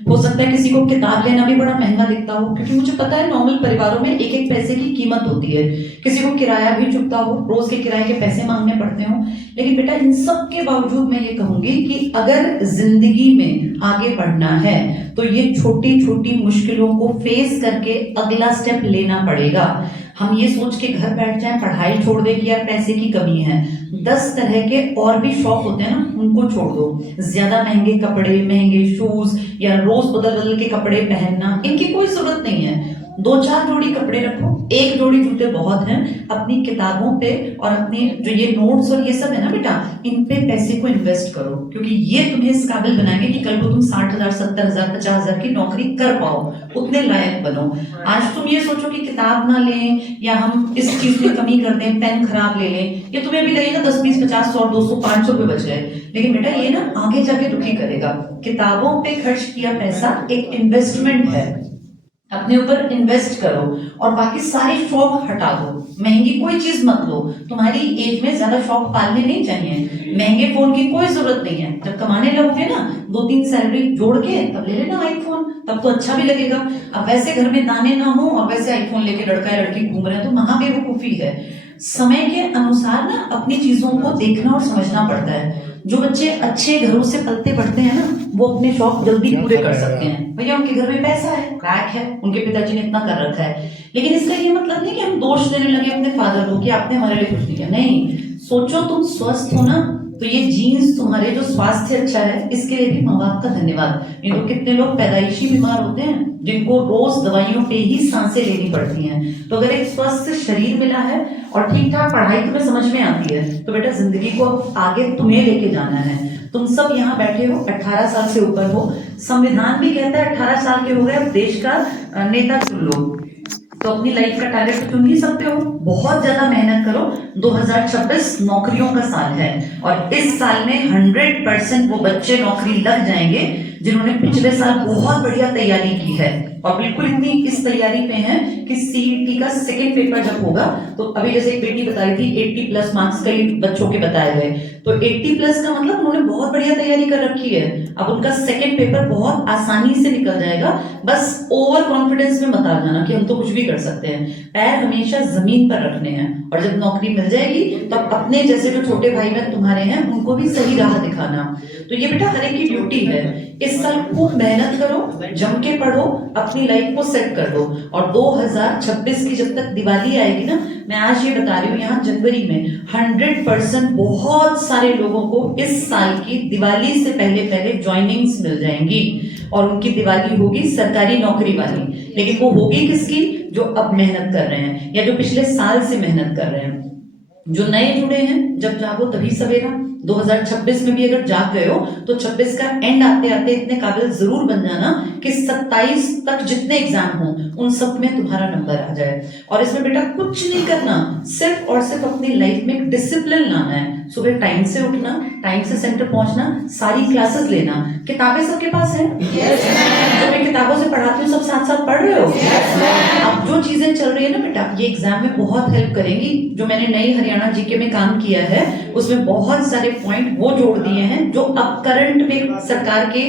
हो सकता है किसी को किताब लेना भी बड़ा महंगा दिखता हो, क्योंकि मुझे पता है नॉर्मल परिवारों में एक एक पैसे की कीमत होती है, किसी को किराया भी चुकता हो, रोज के किराए के पैसे मांगने पड़ते हो। लेकिन बेटा इन सब के बावजूद मैं ये कहूंगी कि अगर जिंदगी में आगे बढ़ना है तो ये छोटी छोटी मुश्किलों को फेस करके अगला स्टेप लेना पड़ेगा। हम ये सोच के घर बैठ जाएं, पढ़ाई छोड़ दे कि यार पैसे की कमी है, 10 तरह के और भी शौक होते हैं ना, उनको छोड़ दो। ज्यादा महंगे कपड़े, महंगे शूज या रोज बदल बदल के कपड़े पहनना, इनकी कोई जरूरत नहीं है। 2-4 जोड़ी कपड़े रखो, 1 जोड़ी जूते बहुत हैं। अपनी किताबों पे और अपने जो ये नोट्स और ये सब है ना बेटा, इन पे पैसे को इन्वेस्ट करो, क्योंकि ये तुम्हें इस काबिल बनाएंगे कि कल को तुम 60,000, 70,000, 50,000 की नौकरी कर पाओ, उतने लायक बनो। आज तुम ये सोचो कि किताब ना लें या हम इस चीज में कमी कर दें, पेन खराब ले लें, ये तुम्हें भी लगेगा 10, 20, 50, 100, 200, 500 रुपए बच गए, लेकिन बेटा ये ना आगे जाके दुखी करेगा। किताबों पे खर्च किया पैसा एक इन्वेस्टमेंट है, अपने ऊपर इन्वेस्ट करो और बाकी सारे शौक हटा दो। महंगी कोई चीज मत लो, तुम्हारी एज में ज्यादा शौक पालने नहीं चाहिए। महंगे फोन की कोई जरूरत नहीं है, जब कमाने लगोगे ना 2-3 सैलरी जोड़ के तब ले लेना आईफोन, तब तो अच्छा भी लगेगा। अब वैसे घर में दाने ना हो और वैसे आईफोन लेके लड़का या लड़की घूम रहे हैं तो महा बेवकूफी है। समय के अनुसार ना अपनी चीजों को देखना और समझना पड़ता है। जो बच्चे अच्छे घरों से पलते बढ़ते हैं ना वो अपने शौक जल्दी पूरे कर सकते हैं। भैया उनके घर में पैसा है, क्रैक है, उनके पिताजी ने इतना कर रखा है, लेकिन इसका ये मतलब नहीं कि हम दोष देने लगे अपने फादर को कि आपने हमारे लिए कुछ नहीं किया। नहीं, सोचो तुम स्वस्थ हो ना तो ये जीन्स तुम्हारे जो स्वास्थ्य अच्छा है इसके लिए भी माँ बाप का धन्यवाद। नहीं तो कितने लोग पैदाइशी बीमार होते हैं जिनको रोज दवाइयों पे ही सांसें लेनी पड़ती हैं। तो अगर एक स्वस्थ शरीर मिला है और ठीक ठाक पढ़ाई तुम्हें समझ में आती है तो बेटा जिंदगी को आगे तुम्हें लेके जाना है। तुम सब यहाँ बैठे हो 18 साल से ऊपर हो, संविधान भी कहता है 18 साल के हो गए अब देश का नेता चुन लो, तो अपनी लाइफ का टारगेट तो चुन ही सकते हो। बहुत ज्यादा मेहनत करो, 2026 नौकरियों का साल है और इस साल में 100% वो बच्चे नौकरी लग जाएंगे जिन्होंने पिछले साल बहुत बढ़िया तैयारी की है और बिल्कुल इतनी इस तैयारी पे हैं कि सीईटी का सेकंड पेपर जब होगा तो अभी जैसे एक बेटी बताई थी 80+ मार्क्स कई बच्चों के बताए गए, तो 80+ का मतलब उन्होंने बहुत बढ़िया तैयारी कर रखी है। अब उनका सेकंड पेपर बहुत आसानी से निकल जाएगा, बस ओवर कॉन्फिडेंस में मत आ जाना कि हम तो कुछ भी कर सकते हैं। पैर हमेशा जमीन पर रखने हैं और जब नौकरी मिल जाएगी तब अपने जैसे जो छोटे भाई बहन तुम्हारे हैं उनको भी सही राह दिखाना। तो ये बेटा हर एक की ड्यूटी है। इस साल खूब मेहनत करो, जम के पढ़ो, अपनी लाइफ को सेट कर दो और 2026 की जब तक दिवाली आएगी ना, मैं आज ये बता रही हूँ यहाँ जनवरी में 100% बहुत सारे लोगों को इस साल की दिवाली से पहले ज्वाइनिंग्स मिल जाएंगी और उनकी दिवाली होगी सरकारी नौकरी वाली। लेकिन वो होगी किसकी? जो अब मेहनत कर रहे हैं या जो पिछले साल से मेहनत कर रहे हैं। जो नए जुड़े हैं, जब जागो तभी सवेरा। 2026 में भी अगर जाग गए हो तो 26 का एंड आते आते इतने काबिल जरूर बन जाना कि 27 तक जितने एग्जाम हो उन सब में तुम्हारा नंबर आ जाए। और इसमें बेटा कुछ नहीं करना, सिर्फ और सिर्फ अपनी लाइफ में एक डिसिप्लिन लाना है। सुबह टाइम से उठना, टाइम से सेंटर पहुंचना, सारी क्लासेस लेना। किताबें सबके पास है? जो मैं किताबों से पढ़ाती हूँ सब साथ साथ पढ़ रहे हो? अब जो चीजें चल रही है ना बेटा, ये एग्जाम में बहुत हेल्प करेंगी। जो मैंने नई हरियाणा जीके में काम किया है उसमें बहुत सारे पॉइंट वो जोड़ दिए हैं जो अब करंट में सरकार के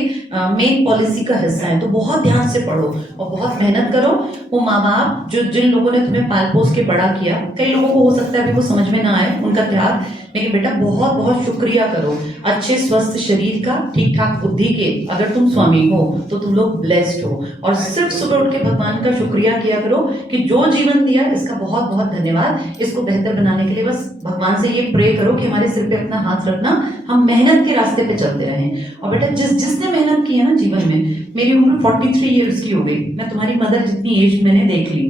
मेन पॉलिसी का हिस्सा है। तो बहुत ध्यान से पढ़ो और बहुत मेहनत करो। वो माँ बाप जो जिन लोगों ने तुम्हें पाल पोस के बड़ा किया, कई लोगों को हो सकता है अभी वो समझ में ना आए उनका त्याग, लेकिन बेटा बहुत बहुत शुक्रिया करो अच्छे स्वस्थ शरीर का, ठीक ठाक बुद्धि के। अगर तुम स्वामी हो तो तुम लोग ब्लेस्ड हो और सिर्फ सुबह उठ के भगवान का शुक्रिया किया करो कि जो जीवन दिया इसका बहुत बहुत धन्यवाद। इसको बेहतर बनाने के लिए बस भगवान से ये प्रे करो कि हमारे सिर पे अपना हाथ रखना, हम मेहनत के रास्ते पे चलते रहें। और बेटा जिसने मेहनत की है ना जीवन में, मेरी उम्र 43 ईयर्स की हो गई, मैं तुम्हारी मदर जितनी एज मैंने देख ली,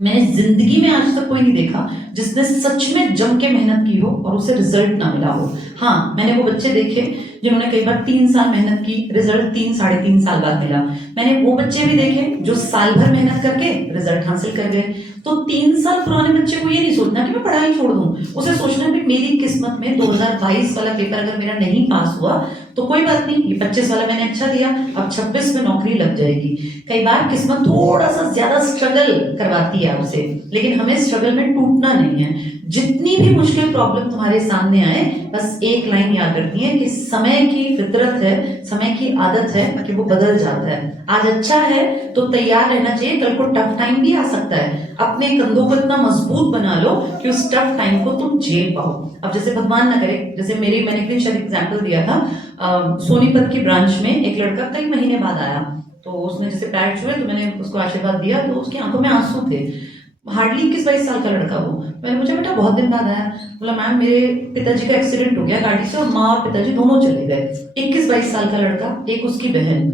मैंने जिंदगी में आज तक कोई नहीं देखा जिसने सच में जम के मेहनत की हो और उसे रिजल्ट ना मिला हो। हाँ, मैंने वो बच्चे देखे जिन्होंने कई बार 3 साल मेहनत की, रिजल्ट 3-3.5 साल बाद मिला। मैंने वो बच्चे भी देखे जो साल भर मेहनत करके रिजल्ट हासिल कर गए। तो 3 साल पुराने बच्चे को ये नहीं सोचना कि मैं पढ़ाई छोड़ दूं, उसे सोचना कि मेरी किस्मत में 2022 वाला पेपर अगर मेरा नहीं पास हुआ तो कोई बात नहीं, ये 25 वाला मैंने अच्छा दिया, अब 26 में नौकरी लग जाएगी। कई बार किस्मत थोड़ा सा ज्यादा स्ट्रगल करवाती है आपसे, लेकिन हमें स्ट्रगल में टूटना नहीं है। जितनी भी मुश्किल प्रॉब्लम तुम्हारे सामने आए, बस एक लाइन याद रखनी है कि समय की फितरत है, समय की आदत है कि वो बदल जाता है। आज अच्छा है तो तैयार रहना चाहिए, कल को टफ टाइम भी आ सकता है। अपने कंधों को इतना मजबूत बना लो कि उस टफ टाइम को तुम झेल पाओ। अब जैसे भगवान ना करे, जैसे मैंने एक दिन शायद एग्जाम्पल दिया था, सोनीपत की ब्रांच में एक लड़का कई महीने बाद आया, तो उसने जैसे पैर छुए तो मैंने उसको आशीर्वाद दिया, तो उसकी आंखों में आंसू थे। हार्डली 21-22 साल का लड़का वो। मैंने पूछा बेटा बहुत दिन बाद आया? बोला मैम मेरे पिताजी का एक्सीडेंट हो गया गाड़ी से और माँ और पिताजी दोनों चले गए। 21-22 साल का लड़का, एक उसकी बहन,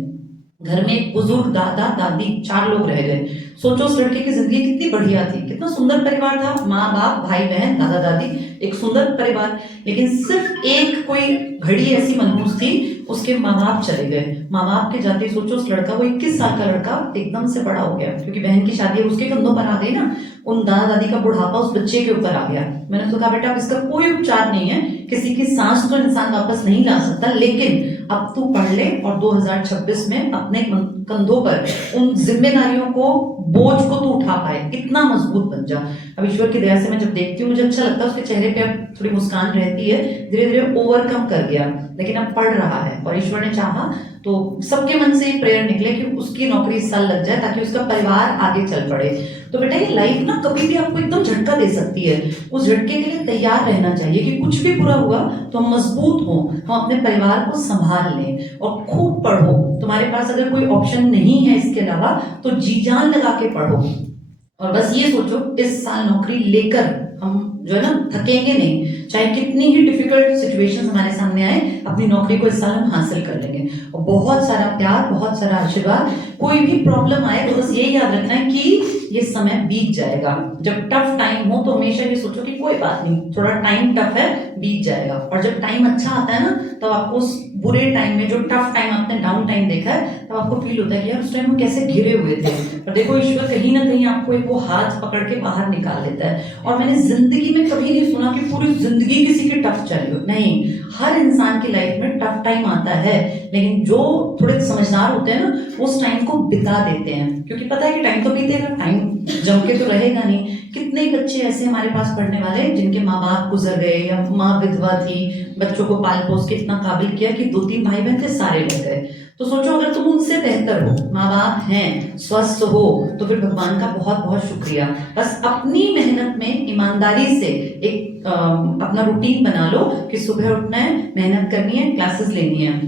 घर में एक बुजुर्ग दादा दादी, 4 लोग रह गए। सोचो उस लड़के की जिंदगी कितनी बढ़िया थी, कितना सुंदर परिवार था, माँ बाप भाई बहन दादा दादी, एक सुंदर परिवार। लेकिन सिर्फ एक कोई घड़ी ऐसी मनहूस थी, उसके माँ बाप चले गए। माँ बाप के जाते सोचो उस लड़का, वो 21 साल का लड़का एकदम से बड़ा हो गया, क्योंकि बहन की शादी उसके कंधों पर आ गई ना, उन दादा दादी का बुढ़ापा उस बच्चे के ऊपर आ गया। मैंने उसको कहा बेटा अब इसका कोई उपचार नहीं है, किसी की सांस तो इंसान वापस नहीं ला सकता, लेकिन अब तू पढ़ ले और 2026 में अपने कंधों पर उन जिम्मेदारियों को, बोझ को तू उठा पाए, इतना मजबूत बन जा। अब ईश्वर की दया से मैं जब देखती हूँ मुझे अच्छा लगता है, उसके चेहरे पे अब थोड़ी मुस्कान रहती है, धीरे धीरे ओवरकम कर गया, लेकिन अब पढ़ रहा है और ईश्वर ने चाहा तो सबके मन से ये प्रेयर निकले कि उसकी नौकरी इस साल लग जाए ताकि उसका परिवार आगे चल पड़े। तो बेटा ये लाइफ ना कभी भी आपको एकदम झटका दे सकती है, उस झटके के लिए तैयार रहना चाहिए कि कुछ भी बुरा हुआ तो हम मजबूत हों, हम अपने परिवार को संभाल लें और खूब पढ़ो। तुम्हारे पास अगर कोई ऑप्शन नहीं है इसके अलावा तो जी जान लगा के पढ़ो और बस ये सोचो इस साल नौकरी लेकर हम जो है ना थकेंगे नहीं, चाहे कितनी ही डिफिकल्ट सिचुएशंस हमारे सामने आए, अपनी नौकरी को इस साल हम हासिल कर लेंगे। और बहुत सारा प्यार, बहुत सारा आशीर्वाद। कोई भी प्रॉब्लम आए तो बस ये याद रखना है कि ये समय बीत जाएगा। जब टफ टाइम हो तो हमेशा ये सोचो कि कोई बात नहीं, थोड़ा टाइम टफ है, बीत जाएगा। और जब टाइम अच्छा आता है ना तो आपको उस बुरे टाइम में, जो टफ टाइम आपने डाउन टाइम देखा है, तब आपको फील होता है कि यार उस टाइम हम कैसे घिरे हुए थे। और देखो ईश्वर कहीं ना कहीं आपको एक वो हाथ पकड़ के बाहर निकाल लेता है। और मैंने जिंदगी में कभी नहीं सुना कि पूरी जिंदगी किसी की टफ चली हो, नहीं। हर इंसान की लाइफ में टफ टाइम आता है, लेकिन जो थोड़े समझदार होते हैं ना उस टाइम को बिता देते हैं, क्योंकि पता है कि टाइम तो बीतेगा, टाइम जम के तो रहेगा नहीं। कितने बच्चे ऐसे हमारे पास पढ़ने वाले जिनके माँ बाप गुजर गए या माँ विधवा थी, बच्चों को पाल पोस के इतना काबिल किया कि 2-3 भाई बहन थे, सारे लग गए। तो सोचो अगर तुम उनसे बेहतर हो, माँ बाप हैं, स्वस्थ हो, तो फिर भगवान का बहुत बहुत शुक्रिया। बस अपनी मेहनत में ईमानदारी से एक अपना रूटीन बना लो कि सुबह उठना है, मेहनत करनी है, क्लासेस लेनी है,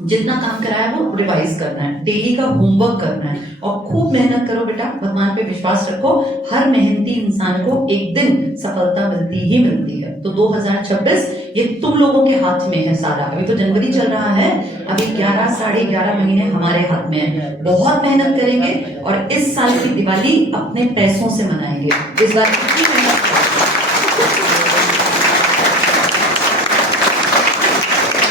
जितना काम कराया वो रिवाइज करना है, डेली का होमवर्क करना है और खूब मेहनत करो बेटा। भगवान पे विश्वास रखो, हर मेहनती इंसान को एक दिन सफलता मिलती ही मिलती है। तो 2026 ये तुम लोगों के हाथ में है सारा। अभी तो जनवरी चल रहा है, अभी 11 साढ़े 11 महीने हमारे हाथ में है। बहुत मेहनत करेंगे और इस साल की दिवाली अपने पैसों से मनाएंगे। इस बार कितनी मेहनत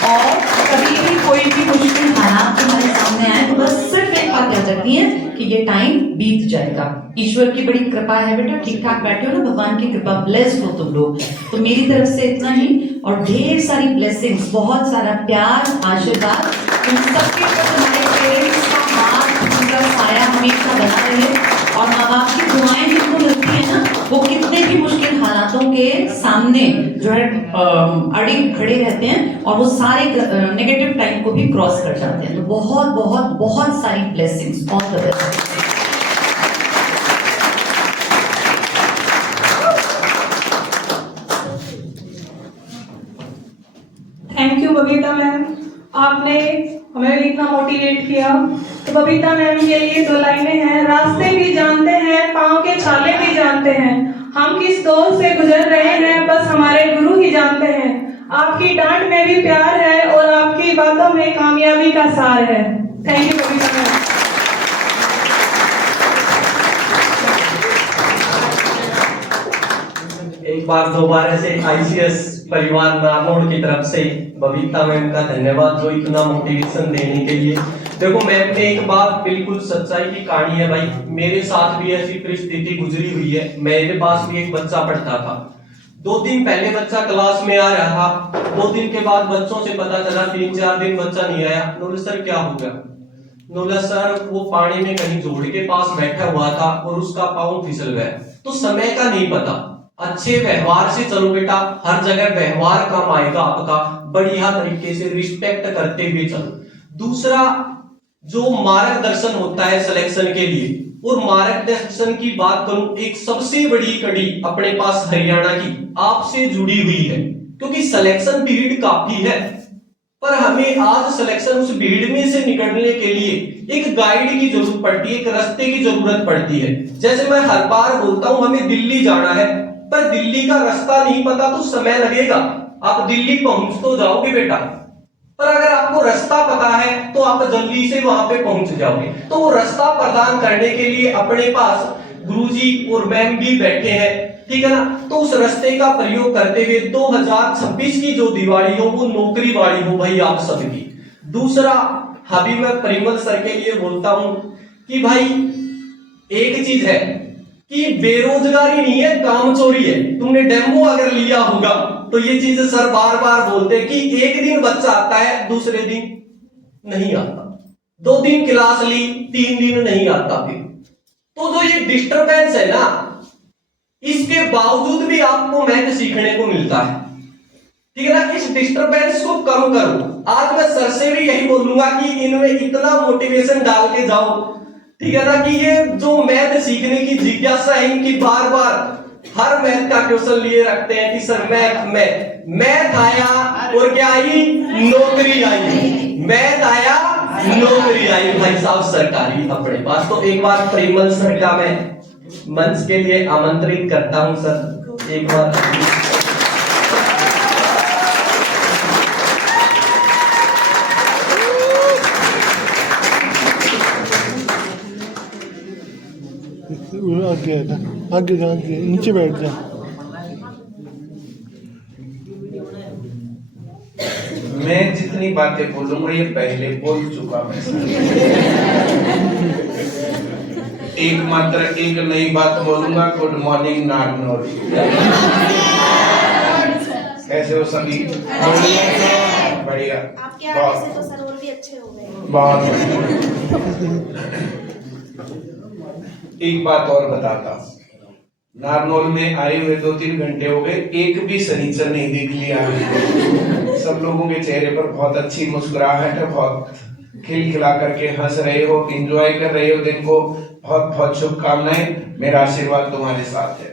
और कभी भी कोई भी मुश्किल हालात तुम्हारे सामने आए तो बस सिर्फ एक बात याद रखनी है कि ये टाइम बीत जाएगा। ईश्वर की बड़ी कृपा है बेटा, ठीक ठाक बैठे हो ना, भगवान की कृपा, ब्लेस्ड हो तुम लोग। तो मेरी तरफ से इतना ही और ढेर सारी ब्लेसिंग्स, बहुत सारा प्यार, आशीर्वाद तुम सबके ऊपर, तुम्हारे पेरेंट्स का हाथ, उनका साया हमेशा बना रहे। और माँ बाप की दुआएं जिनको मिलती है ना, वो कितने भी मुश्किल हालातों के सामने जो है अड़ी खड़े रहते हैं और वो सारे नेगेटिव टाइम को भी क्रॉस कर जाते हैं। तो बहुत बहुत बहुत सारी blessings, all the best. Thank you Babita ma'am, आपने हमें इतना मोटिवेट किया। तो बबीता मैम के लिए 2 लाइनें हैं। रास्ते भी जानते हैं, पाँव के छाले भी जानते हैं, हम किस दौर से गुजर रहे हैं बस हमारे गुरु ही जानते हैं। आपकी डांट में भी प्यार है और आपकी बातों में कामयाबी का सार है। Thank you Babita ma'am. एक बार दोबारा से आईसीएस परिवार नागौर की तरफ से बबीता मैम का धन्यवाद, जो इतना मोटिवेशन देने के लिए। देखो मैम ने एक बात बिल्कुल सच्चाई की कहानी है भाई, मेरे साथ भी ऐसी परिस्थिति गुजरी हुई है। मेरे पास भी एक बच्चा पढ़ता था, 2 दिन पहले बच्चा क्लास में आ रहा था, 2 दिन के बाद बच्चों से पता चला 3-4 दिन बच्चा नहीं आया। बोले सर क्या हो गया? बोला सर वो पानी में कहीं जोड़ के पास बैठा हुआ था और उसका पाँव फिसल गया। तो समय का नहीं पता, अच्छे व्यवहार से चलो बेटा, हर जगह व्यवहार काम आएगा आपका, बढ़िया तरीके से रिस्पेक्ट करते हुए चलो। दूसरा जो मार्गदर्शन होता है सिलेक्शन के लिए, और मार्गदर्शन की बात करूं, एक सबसे बड़ी कड़ी अपने पास हरियाणा की आपसे जुड़ी हुई है, क्योंकि सिलेक्शन भीड़ काफी है, पर हमें आज सिलेक्शन उस भीड़ में से निकलने के लिए एक गाइड की जरूरत पड़ती है, एक रास्ते की जरूरत पड़ती है। जैसे मैं हर बार बोलता हूं हमें दिल्ली जाना है, पर दिल्ली का रास्ता नहीं पता तो समय लगेगा। आप दिल्ली पहुंच तो जाओगे बेटा, पर अगर आपको रास्ता पता है तो आप जल्दी से वहां पे पहुंच जाओगे। तो वो रास्ता प्रदान करने के लिए अपने पास गुरुजी और मैम भी बैठे हैं, ठीक है ना। तो उस रास्ते का प्रयोग करते हुए 2026 की जो दिवाली हो वो नौकरी वाली हो भाई आप सबकी। दूसरा अभी मैं परिमल सर के लिए बोलता हूं कि भाई एक चीज है कि बेरोजगारी नहीं है, काम चोरी है। तुमने डेमो अगर लिया होगा तो ये चीज सर बार बार बोलते हैं कि एक दिन बच्चा आता है, दूसरे दिन नहीं आता। 2 दिन क्लास ली, 3 दिन नहीं आता फिर। तो जो ये डिस्टरबेंस है ना, इसके बावजूद भी आपको मैथ सीखने को मिलता है, ठीक है ना। इस डिस्टरबेंस को कम करो। आज मैं सर से भी यही बोलूंगा कि इनमें इतना मोटिवेशन डाल के जाओ, ठीक है ना, कि ये जो मैथ सीखने की जिज्ञासा है इनकी बार बार हर मैथ का क्वेश्चन लिए रखते हैं कि सर मैथ आया और क्या आई, नौकरी आई। मैथ आया, नौकरी आई भाई साहब सरकारी अपने पास। तो एक बार परिमल सर का मैं मंच के लिए आमंत्रित करता हूं सर, एक बार। आगे जा, नीचे बैठ जा। मैं जितनी बातें बोलूंगा ये पहले बोल चुका मैं। एक मात्र एक नई बात बोलूंगा। Good morning Nagnaur. कैसे हो सभी? बढ़िया। आपके आने से तो सर और भी अच्छे हो गए। बहुत। एक बात और बताता हूँ, नारनौल में आए हुए 2-3 घंटे हो गए, एक भी सनीचर नहीं देख लिया। सब लोगों के चेहरे पर बहुत अच्छी मुस्कुराहट है, बहुत खिलखिला करके हंस रहे हो, एंजॉय कर रहे हो दिन को। बहुत बहुत शुभकामनाएं, मेरा आशीर्वाद तुम्हारे साथ है।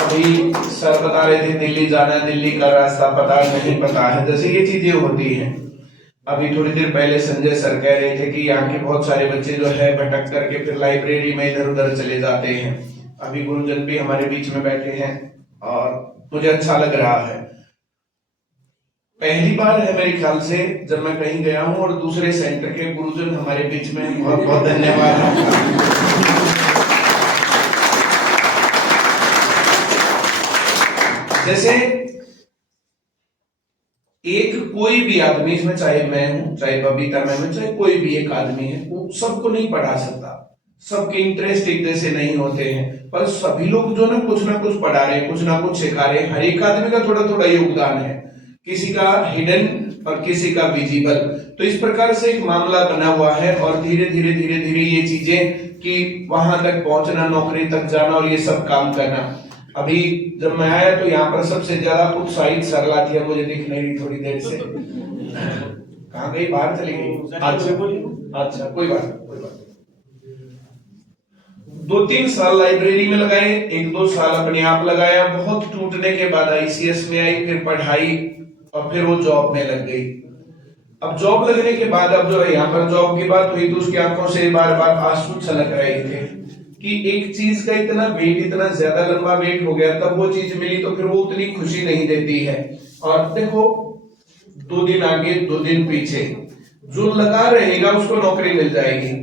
अभी सर बता रहे थे दिल्ली जाना, दिल्ली का रास्ता पता नहीं पता है, जैसे ये चीजें होती हैं। अभी थोड़ी देर पहले संजय सर कह रहे थे कि यहाँ के बहुत सारे बच्चे जो है भटक करके फिर लाइब्रेरी में इधर उधर चले जाते हैं। अभी गुरुजन भी हमारे बीच में बैठे हैं और मुझे अच्छा लग रहा है। पहली बार है मेरे ख्याल से जब मैं कहीं गया हूँ और दूसरे सेंटर के गुरुजन हमारे बीच में। बहुत बहुत धन्यवाद। जैसे एक कोई भी आदमी, इसमें चाहे मैं हूं, चाहे बबीता मैम है, चाहे कोई भी एक आदमी है, वो सबको नहीं पढ़ा सकता। सबके इंटरेस्ट एक जैसे नहीं होते हैं, पर सभी लोग जो ना कुछ पढ़ा रहे हैं, कुछ ना कुछ सिखा रहे हैं। हर एक आदमी का थोड़ा थोड़ा योगदान है, किसी का हिडन और किसी का विजिबल। तो इस प्रकार से एक मामला बना हुआ है और धीरे धीरे ये चीजें कि वहां तक पहुंचना, नौकरी तक जाना और ये सब काम करना। अभी जब मैं आया तो यहाँ पर सबसे ज्यादा उत्साहित सरला थी, मुझे दिख नहीं रही थोड़ी देर से। कहाँ गई? बाहर चली गई। अच्छा कोई बात। 2-3 साल लाइब्रेरी में लगाए, 1-2 साल अपने आप लगाया। बहुत टूटने के बाद ICS में आई, फिर पढ़ाई और फिर वो जॉब में लग गई। अब जॉब लगने के बाद अब जो है यहाँ पर जॉब की बात हुई तो उसकी आंखों से बार बार आंसू छलक रहे थे कि एक चीज का इतना वेट, इतना ज्यादा लंबा वेट हो गया, तब वो चीज मिली तो फिर वो उतनी खुशी नहीं देती है। और देखो 2 दिन आगे 2 दिन पीछे, जो लगा रहेगा उसको नौकरी मिल जाएगी।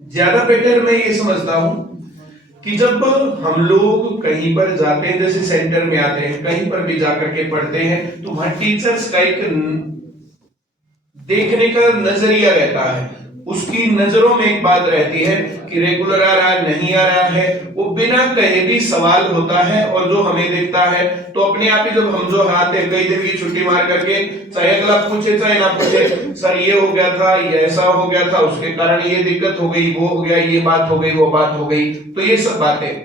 ज्यादा बेटर मैं ये समझता हूं कि जब हम लोग कहीं पर जाते हैं, जैसे सेंटर में आते हैं, कहीं पर भी जाकर के पढ़ते हैं, तो वहां टीचर्स का एक देखने का नजरिया रहता है। उसकी नजरों में एक बात रहती है कि रेगुलर आ रहा है, नहीं आ रहा है, वो बिना कहे भी सवाल होता है। और जो हमें दिखता है तो अपने आप ही जब हम जो आते हैं कई दिन की छुट्टी मार करके, चाहे अगला पूछे चाहे ना पूछे, सर ये हो गया था, ये ऐसा हो गया था, उसके कारण ये दिक्कत हो गई, वो हो गया, ये बात हो गई, वो बात हो गई। तो ये सब बातें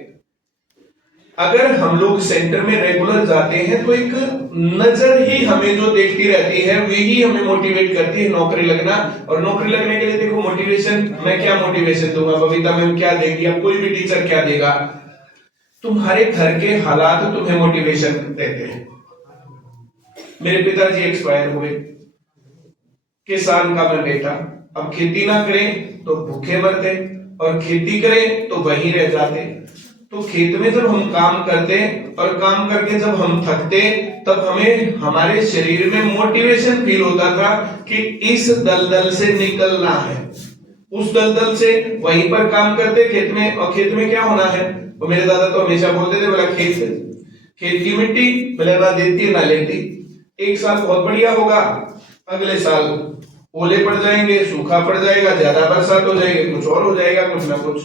अगर हम लोग सेंटर में रेगुलर जाते हैं तो एक नजर ही हमें जो देखती रहती है वही हमें मोटिवेट करती है नौकरी लगना। और नौकरी लगने के लिए देखो मोटिवेशन, मैं क्या मोटिवेशन दूंगा, बबीता मैम क्या देंगी, या कोई भी टीचर क्या देगा, तुम्हारे घर के हालात तुम्हें मोटिवेशन देते हैं। मेरे पिताजी एक्सपायर हुए, किसान का मैं बेटा, अब खेती ना करें तो भूखे मरते और खेती करें तो वहीं रह जाते। तो खेत में जब हम काम करते और काम करके जब हम थकते, तब हमें हमारे शरीर में मोटिवेशन फील होता था कि इस दलदल से निकलना है। उस दलदल से वहीं पर काम करते खेत में, और खेत में क्या होना है, तो मेरे दादा तो हमेशा बोलते थे, बोला खेत की मिट्टी भले ना देती ना लेती। एक साल बहुत बढ़िया होगा, अगले साल ओले पड़ जाएंगे, सूखा पड़ जाएगा, ज्यादा बरसात हो जाएगी, कुछ और हो जाएगा, कुछ ना कुछ।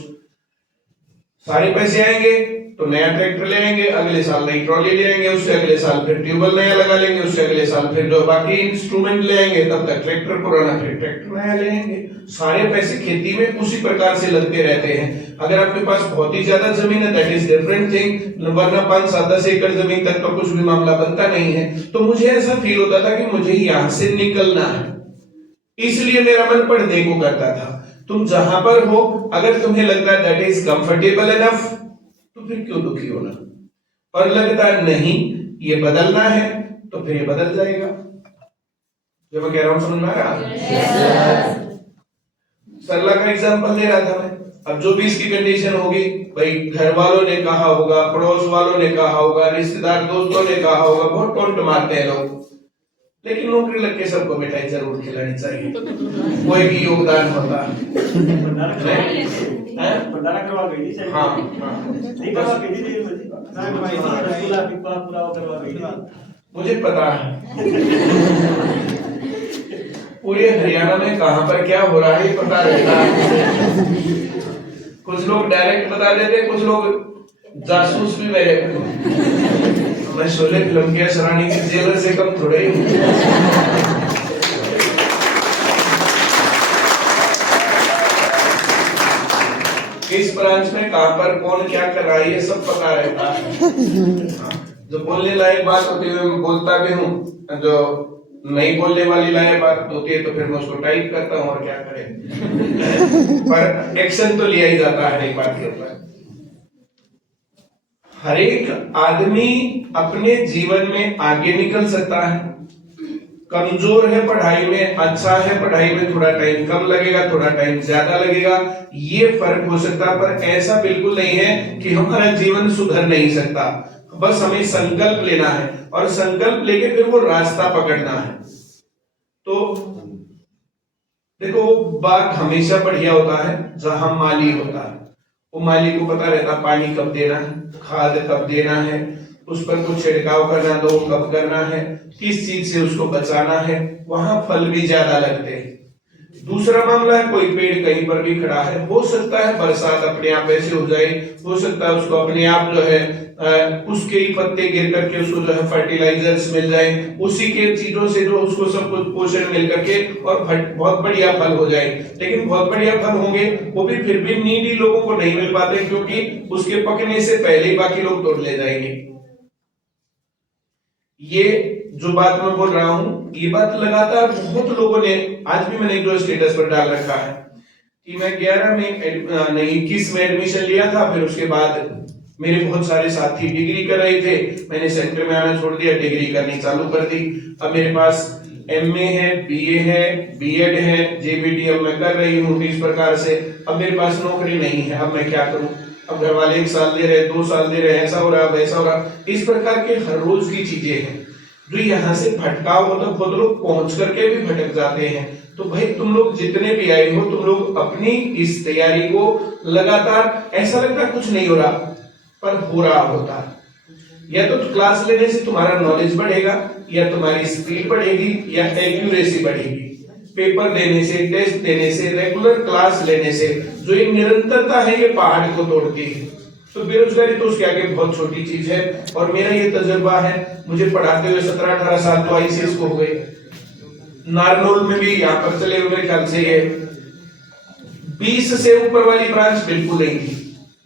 सारे पैसे आएंगे तो नया ट्रैक्टर ले आएंगे, अगले साल नई ट्रॉली ले आएंगे, उससे अगले साल फिर ट्यूबवेल नया लगा लेंगे, उससे अगले साल फिर जो बाकी इंस्ट्रूमेंट ले आएंगे, तब तक ट्रैक्टर पुराना, फिर ट्रैक्टर नया ले आएंगे। सारे पैसे खेती में उसी प्रकार से लगते रहते हैं। अगर आपके पास बहुत ही ज्यादा जमीन है दैट इज डिफरेंट थिंग, वरना 5, 7, 10 एकड़ जमीन तक तो कुछ भी मामला बनता नहीं है। तो मुझे ऐसा फील होता था कि मुझे यहाँ से निकलना है, इसलिए मेरा मन पढ़ने को करता था। तुम जहां पर हो, अगर तुम्हें लगता है दैट इज कंफर्टेबल इनफ, तो फिर क्यों दुखी होना, और लगता नहीं ये बदलना है, तो फिर ये बदल जाएगा। जो मैं कह रहा हूं समझ में आ रहा? सरला का एग्जांपल दे रहा था मैं। अब जो भी इसकी कंडीशन होगी, भाई घर वालों ने कहा होगा, पड़ोस वालों ने कहा होगा, रिश्तेदार दोस्तों ने कहा होगा, बहुत टोंट मारते हैं लोग, लेकिन नौकरी लग के सबको मिठाई जरूर खिलानी चाहिए, कोई भी योगदान होता है। मुझे पता है पूरे हरियाणा में कहां पर क्या हो रहा है पता रहता है। कुछ लोग डायरेक्ट बता देते, कुछ लोग जासूस भी मेरे। मैं शोले फिल्म के सरानी की जेलर से कम थोड़े ही हूँ। किस ब्रांच में कहां पर कौन क्या कर रहा है ये सब पता रहता है। जो बोलने लायक बात होती है मैं बोलता भी हूँ, जो नहीं बोलने वाली लायक बात होती है तो फिर मैं उसको टाइप करता हूँ, और क्या करें। पर एक्शन तो लिया ही जाता है एक बात के ऊपर। हर एक आदमी अपने जीवन में आगे निकल सकता है। कमजोर है पढ़ाई में, अच्छा है पढ़ाई में, थोड़ा टाइम कम लगेगा, थोड़ा टाइम ज्यादा लगेगा, ये फर्क हो सकता है। पर ऐसा बिल्कुल नहीं है कि हमारा जीवन सुधर नहीं सकता। बस हमें संकल्प लेना है, और संकल्प लेके फिर वो रास्ता पकड़ना है। तो देखो, बाग हमेशा बढ़िया होता है जहां माली होता है। वो माली को पता रहता पानी कब देना है, खाद कब देना है, उस पर कुछ छिड़काव करना तो कब करना है, किस चीज से उसको बचाना है, वहां फल भी ज्यादा लगते हैं। दूसरा मामला है, कोई पेड़ कहीं पर भी खड़ा है, हो सकता है बरसात अपने आप ऐसे हो जाए, हो सकता है उसको अपने आप जो है उसके ही पत्ते गिर करके उसको जो है फर्टिलाइजर्स मिल जाए, उसी के चीजों से जो उसको सब कुछ पोषण मिल करके और बहुत बढ़िया फल हो जाए। लेकिन बहुत बढ़िया फल होंगे वो भी फिर भी नीडी लोगों को नहीं मिल पाते, क्योंकि उसके पकने से पहले ही बाकी लोग तोड़ ले जाएंगे। ये जो बात मैं बोल रहा हूं, ये बात लगातार बहुत लोगों ने, आज भी मैंने एक दो स्टेटस पर डाल रखा है कि मैं 21 में एडमिशन लिया था। फिर उसके बाद मेरे बहुत सारे साथी डिग्री कर रहे थे, मैंने सेंटर में आना छोड़ दिया, डिग्री करनी चालू कर दी। अब मेरे पास MA है, BA है, BEd है, JBD अब मैं कर रही हूँ। इस प्रकार से अब मेरे पास नौकरी नहीं है, अब मैं क्या करूं? अब घर वाले 1 साल दे रहे, 2 साल दे रहे, ऐसा हो रहा, वैसा हो रहा। इस प्रकार के हर रोज की चीजें हैं जो यहाँ से भटकाव होता, बहुत लोग पहुंच करके भी भटक जाते हैं। तो भाई तुम लोग जितने भी आए हो, तुम लोग अपनी इस तैयारी को लगातार, ऐसा लगता कुछ नहीं हो रहा पर हो रहा होता है। या तो क्लास लेने से तुम्हारा नॉलेज बढ़ेगा, या तुम्हारी स्पीड बढ़ेगी, या एक्यूरेसी बढ़ेगी। पेपर देने से, टेस्ट देने से, रेगुलर क्लास लेने से जो एक निरंतरता है ये पहाड़ को तोड़ती है। तो बेरोजगारी तो उसके आगे बहुत छोटी चीज है। और मेरा ये तजुर्बा है, मुझे पढ़ाते हुए 17-18 साल तो ICS को हो गए। नारनौल में भी यहाँ पर चले हुए मेरे ख्याल से ये 20 से ऊपर वाली ब्रांच बिल्कुल नहीं थी।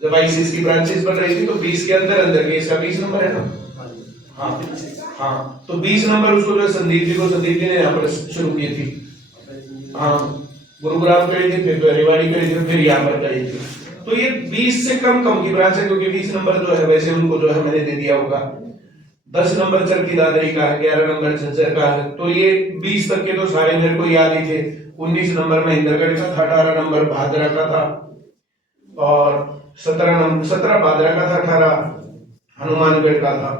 जब ICS की ब्रांचेस बन रही थी तो 20 के अंदर के, इसका 20 नंबर है ना? हाँ, तो 20 नंबर उसको जो संदीप जी ने यहाँ पर शुरू की थी। हाँ, गुरुग्राम करी थी, फिर तो रेवाड़ी करी थी, फिर यहाँ पर करी थी। तो ये 20 से कम की ब्रांच है, क्योंकि 20 नंबर जो है वैसे उनको जो है मैंने दे दिया होगा। 10 नंबर चरखी दादरी का है, 11 नंबर झज्जर का है। तो ये 20 तक के तो सारे मेरे को याद ही थे। 19 नंबर महेंद्रगढ़ का था, 18 नंबर भादरा का था, और 17 भादरा का था, 18 हनुमानगढ़ का था।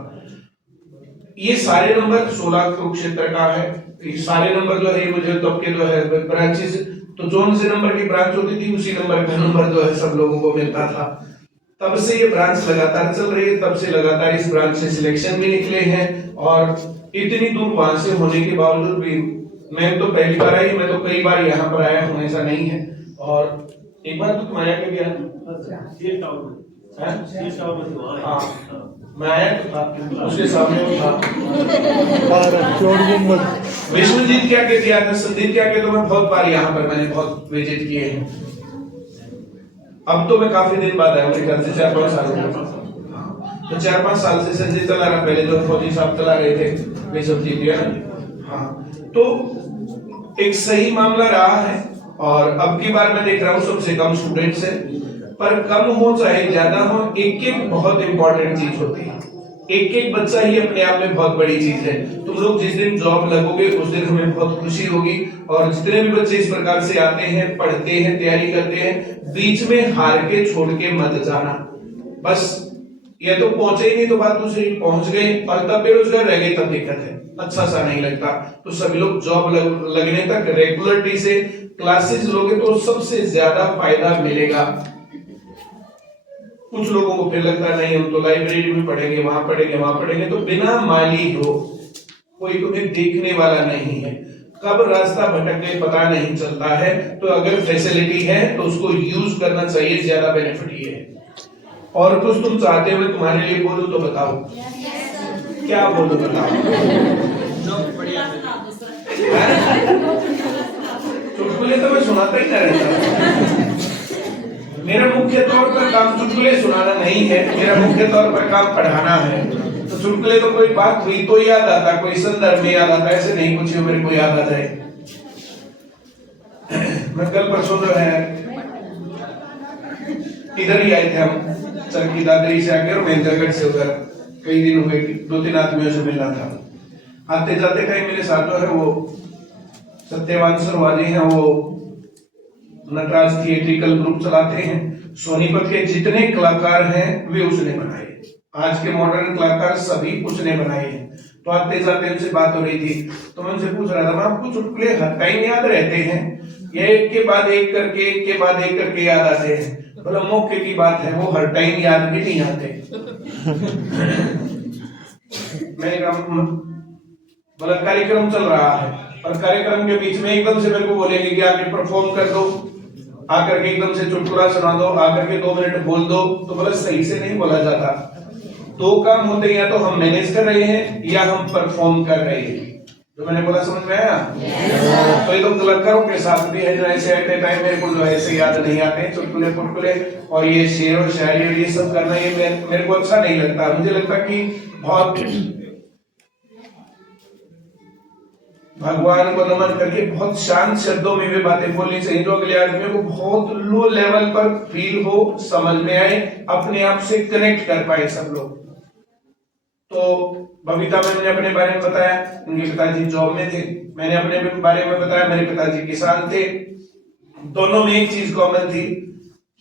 ये सारे नंबर 16 कुरुक्षेत्र का है। ये सारे नंबर जो है मुझे तब के जो है ब्रांचेस, तो जोन से नंबर की ब्रांच होती थी उसी नंबर का नंबर जो है सब लोगों को मिलता था। तब से ये ब्रांच लगातार चल रही है, तब से लगातार इस ब्रांच से सिलेक्शन भी निकले हैं। और इतनी दूर वहां से होने के बावजूद भी मैं तो पहली बार आई, मैं तो कई बार यहाँ पर आया हूँ, ऐसा नहीं है। और एक बार तो तुम्हारे आगे गया हाँ, मैं आया तो था, उसके सामने वो था। विश्वजीत क्या के दिया था, संदीप क्या के, तो मैं बहुत बार यहाँ पर मैंने बहुत विजिट किए हैं। अब तो मैं काफी दिन बाद आया, मेरे घर से 4-5 साल हो गए। तो 4-5 साल से संजय चला रहा, पहले तो फौजी साहब चला रहे थे, विश्वजीत है ना। हाँ, तो एक सही मामला रहा है। और अब की बार मैं देख रहा हूँ सबसे कम स्टूडेंट्स है, पर कम हो चाहे ज्यादा हो, एक बहुत इंपॉर्टेंट चीज होती है। एक बच्चा ही अपने आप में बहुत बड़ी चीज है। तुम लोग जिस दिन जॉब लगोगे उस दिन हमें बहुत खुशी होगी। और जितने भी बच्चे इस प्रकार से आते हैं, पढ़ते हैं, तैयारी करते हैं, बीच में हार के छोड़ के मत जाना। बस ये तो पहुंचे ही नहीं तो बात दूसरी, पहुंच गए और तब बेरोजगार रह गए तब दिक्कत है, अच्छा सा नहीं लगता। तो सभी लोग जॉब लगने तक रेगुलरिटी से क्लासेस लोगे तो सबसे ज्यादा फायदा मिलेगा। कुछ लोगों को फिर लगता नहीं हम तो लाइब्रेरी में पढ़ेंगे, वहां पढ़ेंगे, वहां पढ़ेंगे, तो बिना माली हो, कोई तुम्हें देखने वाला नहीं है, कब रास्ता भटक गए पता नहीं चलता है। तो अगर फैसिलिटी है तो उसको यूज करना चाहिए, ज्यादा बेनिफिट ये है। और कुछ तुम चाहते हो तुम्हारे लिए बोलूं तो बताओ, क्या बोलूं बताओ? चुटकुले तो मैं सुनाता ही ना रहता। मेरा मुख्य तौर पर काम चुटकुले सुनाना नहीं है, मेरा मुख्य तौर पर काम पढ़ाना है। तो चुटकुले तो कोई बात हुई तो याद आता, कोई संदर्भ में याद आता, ऐसे नहीं कुछ मेरे को याद आ जाए। मैं कल परसों जो है इधर ही आए थे हम, चरखी दादरी से आकर महेंद्रगढ़ से उधर, कई दिन हुए, 2-3 आदमियों से मिलना था। आते जाते कहीं मेरे साथ जो है वो सत्यवान सरवाजी हैं, वो नटराज थिएट्रिकल ग्रुप चलाते हैं। सोनीपत के जितने कलाकार हैं वे उसने बनाए, आज के मॉडर्न कलाकार सभी उसने बनाए हैं। तो आते जाते उनसे बात हो रही थी, तो मैं उनसे पूछ रहा था, मैं आपको चुटकुले हर टाइम याद रहते हैं, ये एक के बाद एक करके याद आते हैं? बोला मौके की बात है, वो हर टाइम याद भी नहीं आते। मैंने कहा, बोला कार्यक्रम चल रहा है और कार्यक्रम के बीच में एकदम से मेरे को बोलेंगे कि आके परफॉर्म कर दो, आकर के एकदम से चुटकुला सुना दो, आकर के 2 मिनट बोल दो। तो बोला सही से नहीं बोला जाता, 2 काम होते हैं, या तो हम मैनेज कर रहे हैं या हम परफॉर्म कर रहे हैं। तो मैंने बोला समझ में आया? तो ये तो कलाकारों के साथ भी है, जो ऐसे आते टाइम मेरे को जो ऐसे याद नहीं आते चुटकुले फुटकुले और ये शेर और शायरी और ये सब करना, ये मेरे को अच्छा नहीं लगता। मुझे लगता कि बहुत भगवान को नमन करके बहुत शांत शब्दों में वे बातें बोलनी चाहिए जो अगले आदमी को बहुत लो लेवल पर फील हो, समझ में आए, अपने आप से कनेक्ट कर पाए सब लोग। तो बबीता मैंने अपने बारे में बताया, उनके पिताजी जॉब में थे, मैंने अपने बारे में बताया, मेरे पिताजी किसान थे। दोनों में एक चीज कॉमन थी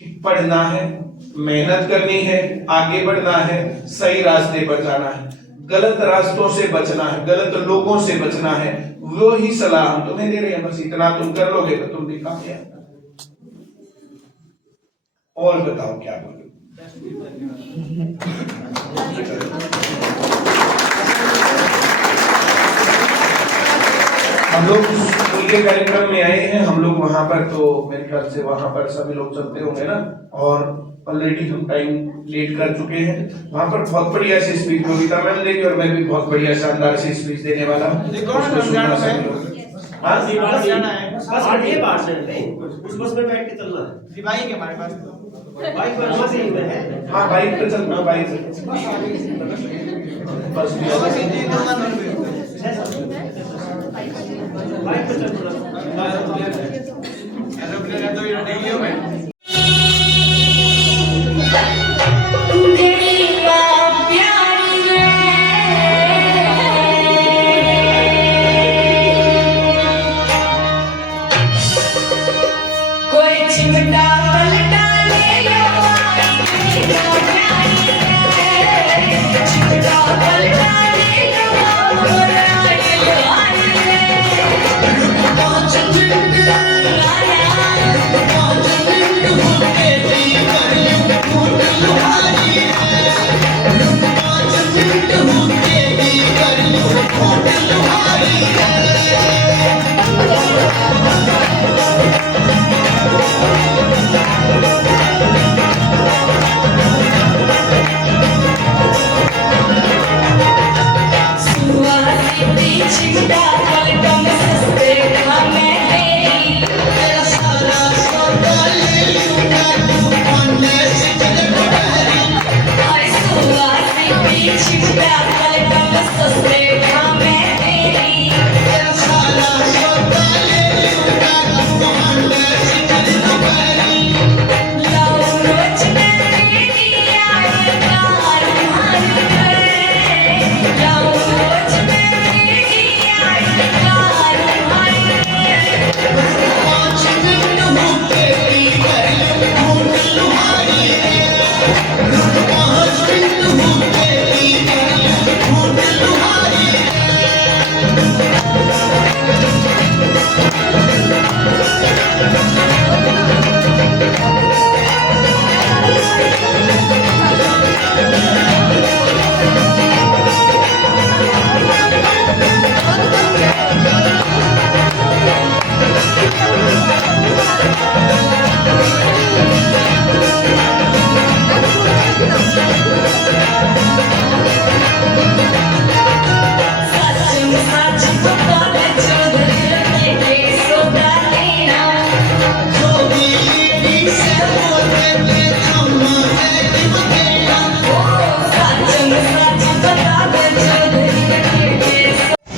कि पढ़ना है, मेहनत करनी है, आगे बढ़ना है, सही रास्ते पर जाना है, गलत रास्तों से बचना है, गलत लोगों से बचना है। वो ही सलाह हम तुम्हें दे रहे हैं, बस इतना तुम कर लोगे तो तुम भी कामयाब। और बताओ क्या बोलो? हम लोग स्कूल के कार्यक्रम में आए हैं, हम लोग वहां पर, तो मेरे ख्याल से वहां पर सभी लोग चलते होंगे ना, और ऑलरेडी हम टाइम लेट कर चुके हैं। वहां पर बहुत बढ़िया सी स्पीच बबीता मैम देगी और मैं भी बहुत बढ़िया शानदार सी स्पीच देने वाला हूँ। उस बस में बैठ के चलना है, बाइक है हमारे पास, बाइक पर। हाँ बाइक पे चलना, बाइक बस Thank you.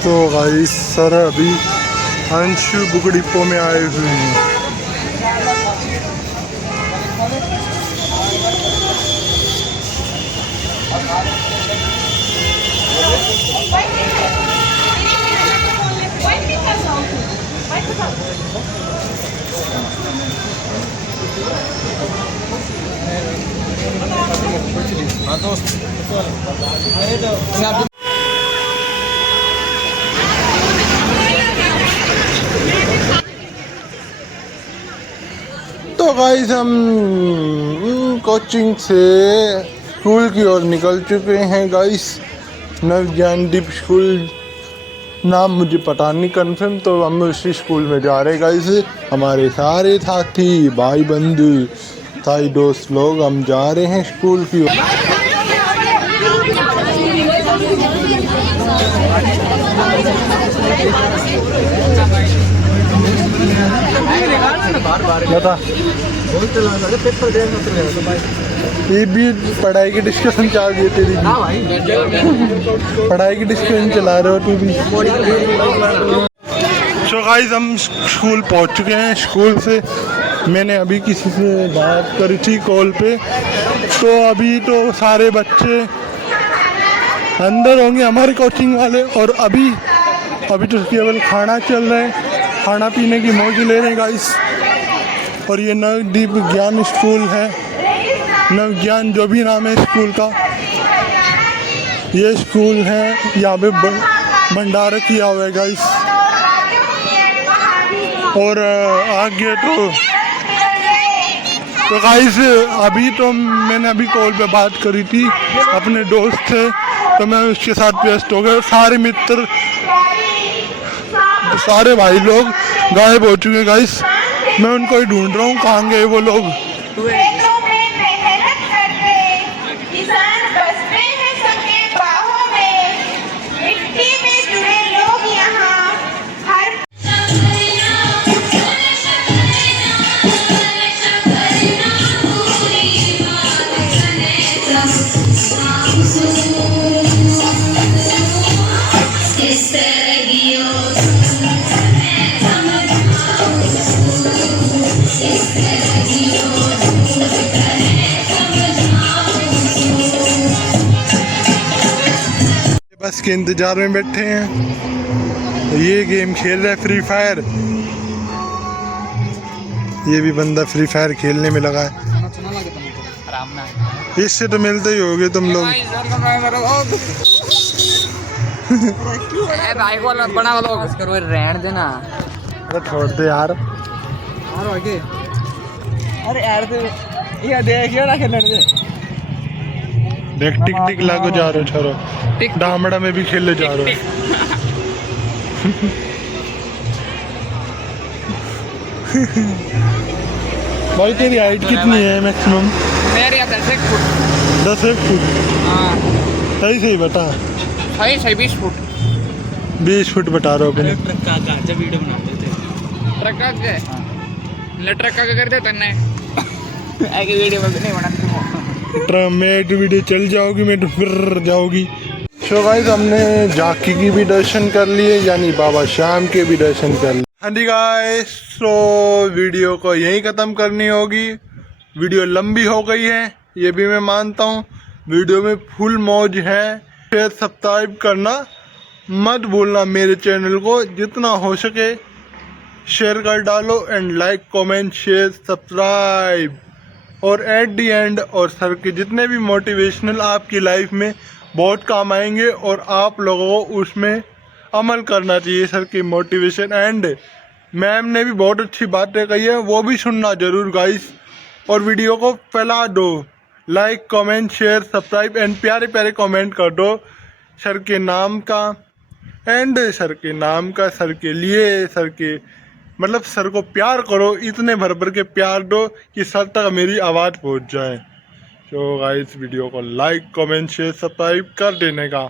तो गाइस सर अभी अंशु बुक डिपो में आए हुए हैं। तो गाइस हम कोचिंग से स्कूल की ओर निकल चुके हैं गाइस। नवज्ञान दीप स्कूल नाम मुझे पता नहीं कंफर्म, तो हम उसी स्कूल में जा रहे हैं गाइस। हमारे सारे साथी भाई बंधु सारे दोस्त लोग हम जा रहे हैं स्कूल की ओर। बता ये भी पढ़ाई की डिस्कशन चल रही है तेरी भी। पढ़ाई की डिस्कशन चला रहे हो तू भी। सो गाइस हम स्कूल पहुंच चुके हैं। स्कूल से मैंने अभी किसी से बात करी थी कॉल पे, तो अभी तो सारे बच्चे अंदर होंगे हमारे कोचिंग वाले, और अभी तो केवल खाना चल रहा है, खाना पीने की मौज ले रहे हैं गाइस। और ये नवदीप ज्ञान स्कूल है, नवज्ञान जो भी नाम है स्कूल का, ये स्कूल है। यहाँ पे भंडारा किया हुआ है गाइस। और आगे तो गाइस अभी तो मैंने अभी कॉल पे बात करी थी अपने दोस्त से, तो मैं उसके साथ व्यस्त हो गया। सारे मित्र सारे भाई लोग गायब हो चुके हैं गाइस। मैं उनको ही ढूंढ रहा हूँ, कहाँ गए वो लोग। बस के इंतजार में बैठे हैं। ये गेम खेल रहा है फ्री फायर। ये भी बंदा फ्री फायर खेलने में लगा है। इससे तो मिलते ही होगे तुम लोग। बना करो रहन देना। अरे छोड़ दे यार। अरे यार ये देखियो ना खेलने दे। देख टिक टिक लागो जा रहे हो छोरो, डामड़ा में भी खेलने जा रहे हो। भाई तेरी हाइट कितनी है मैक्सिमम? मेरी 10 फुट। 10 फुट? हाँ सही बता। सही 20 फुट। 20 फुट बता रहा हूँ अपने। ट्रक का जब वीडियो बनाते थे ट्रक का क्या ट्रक का कर देता है आगे वीडियो नहीं बनाते मैं तो वीडियो चल जाओगी, मैं तो फिर जाओगी। सो गाइस हमने झांकी की भी दर्शन कर लिए, यानी बाबा श्याम के भी दर्शन कर लिए। हाँ जी गाइस, सो वीडियो को यहीं ख़त्म करनी होगी। वीडियो लंबी हो गई है ये भी मैं मानता हूँ। वीडियो में फुल मौज है। शेयर सब्सक्राइब करना मत भूलना मेरे चैनल को, जितना हो सके शेयर कर डालो। And like comment share subscribe. और एट दी एंड और सर के जितने भी मोटिवेशनल आपकी लाइफ में बहुत काम आएंगे, और आप लोगों को उसमें अमल करना चाहिए सर की मोटिवेशन। एंड मैम ने भी बहुत अच्छी बातें कही है, वो भी सुनना ज़रूर गाइस। और वीडियो को फैला दो, like comment share subscribe and प्यारे प्यारे कमेंट कर दो सर के नाम का, एंड सर के नाम का, सर के लिए, सर के मतलब सर को प्यार करो, इतने भर भर के प्यार दो कि सर तक मेरी आवाज़ पहुंच जाए। तो गाइस वीडियो को लाइक कमेंट शेयर सब्सक्राइब कर देने का।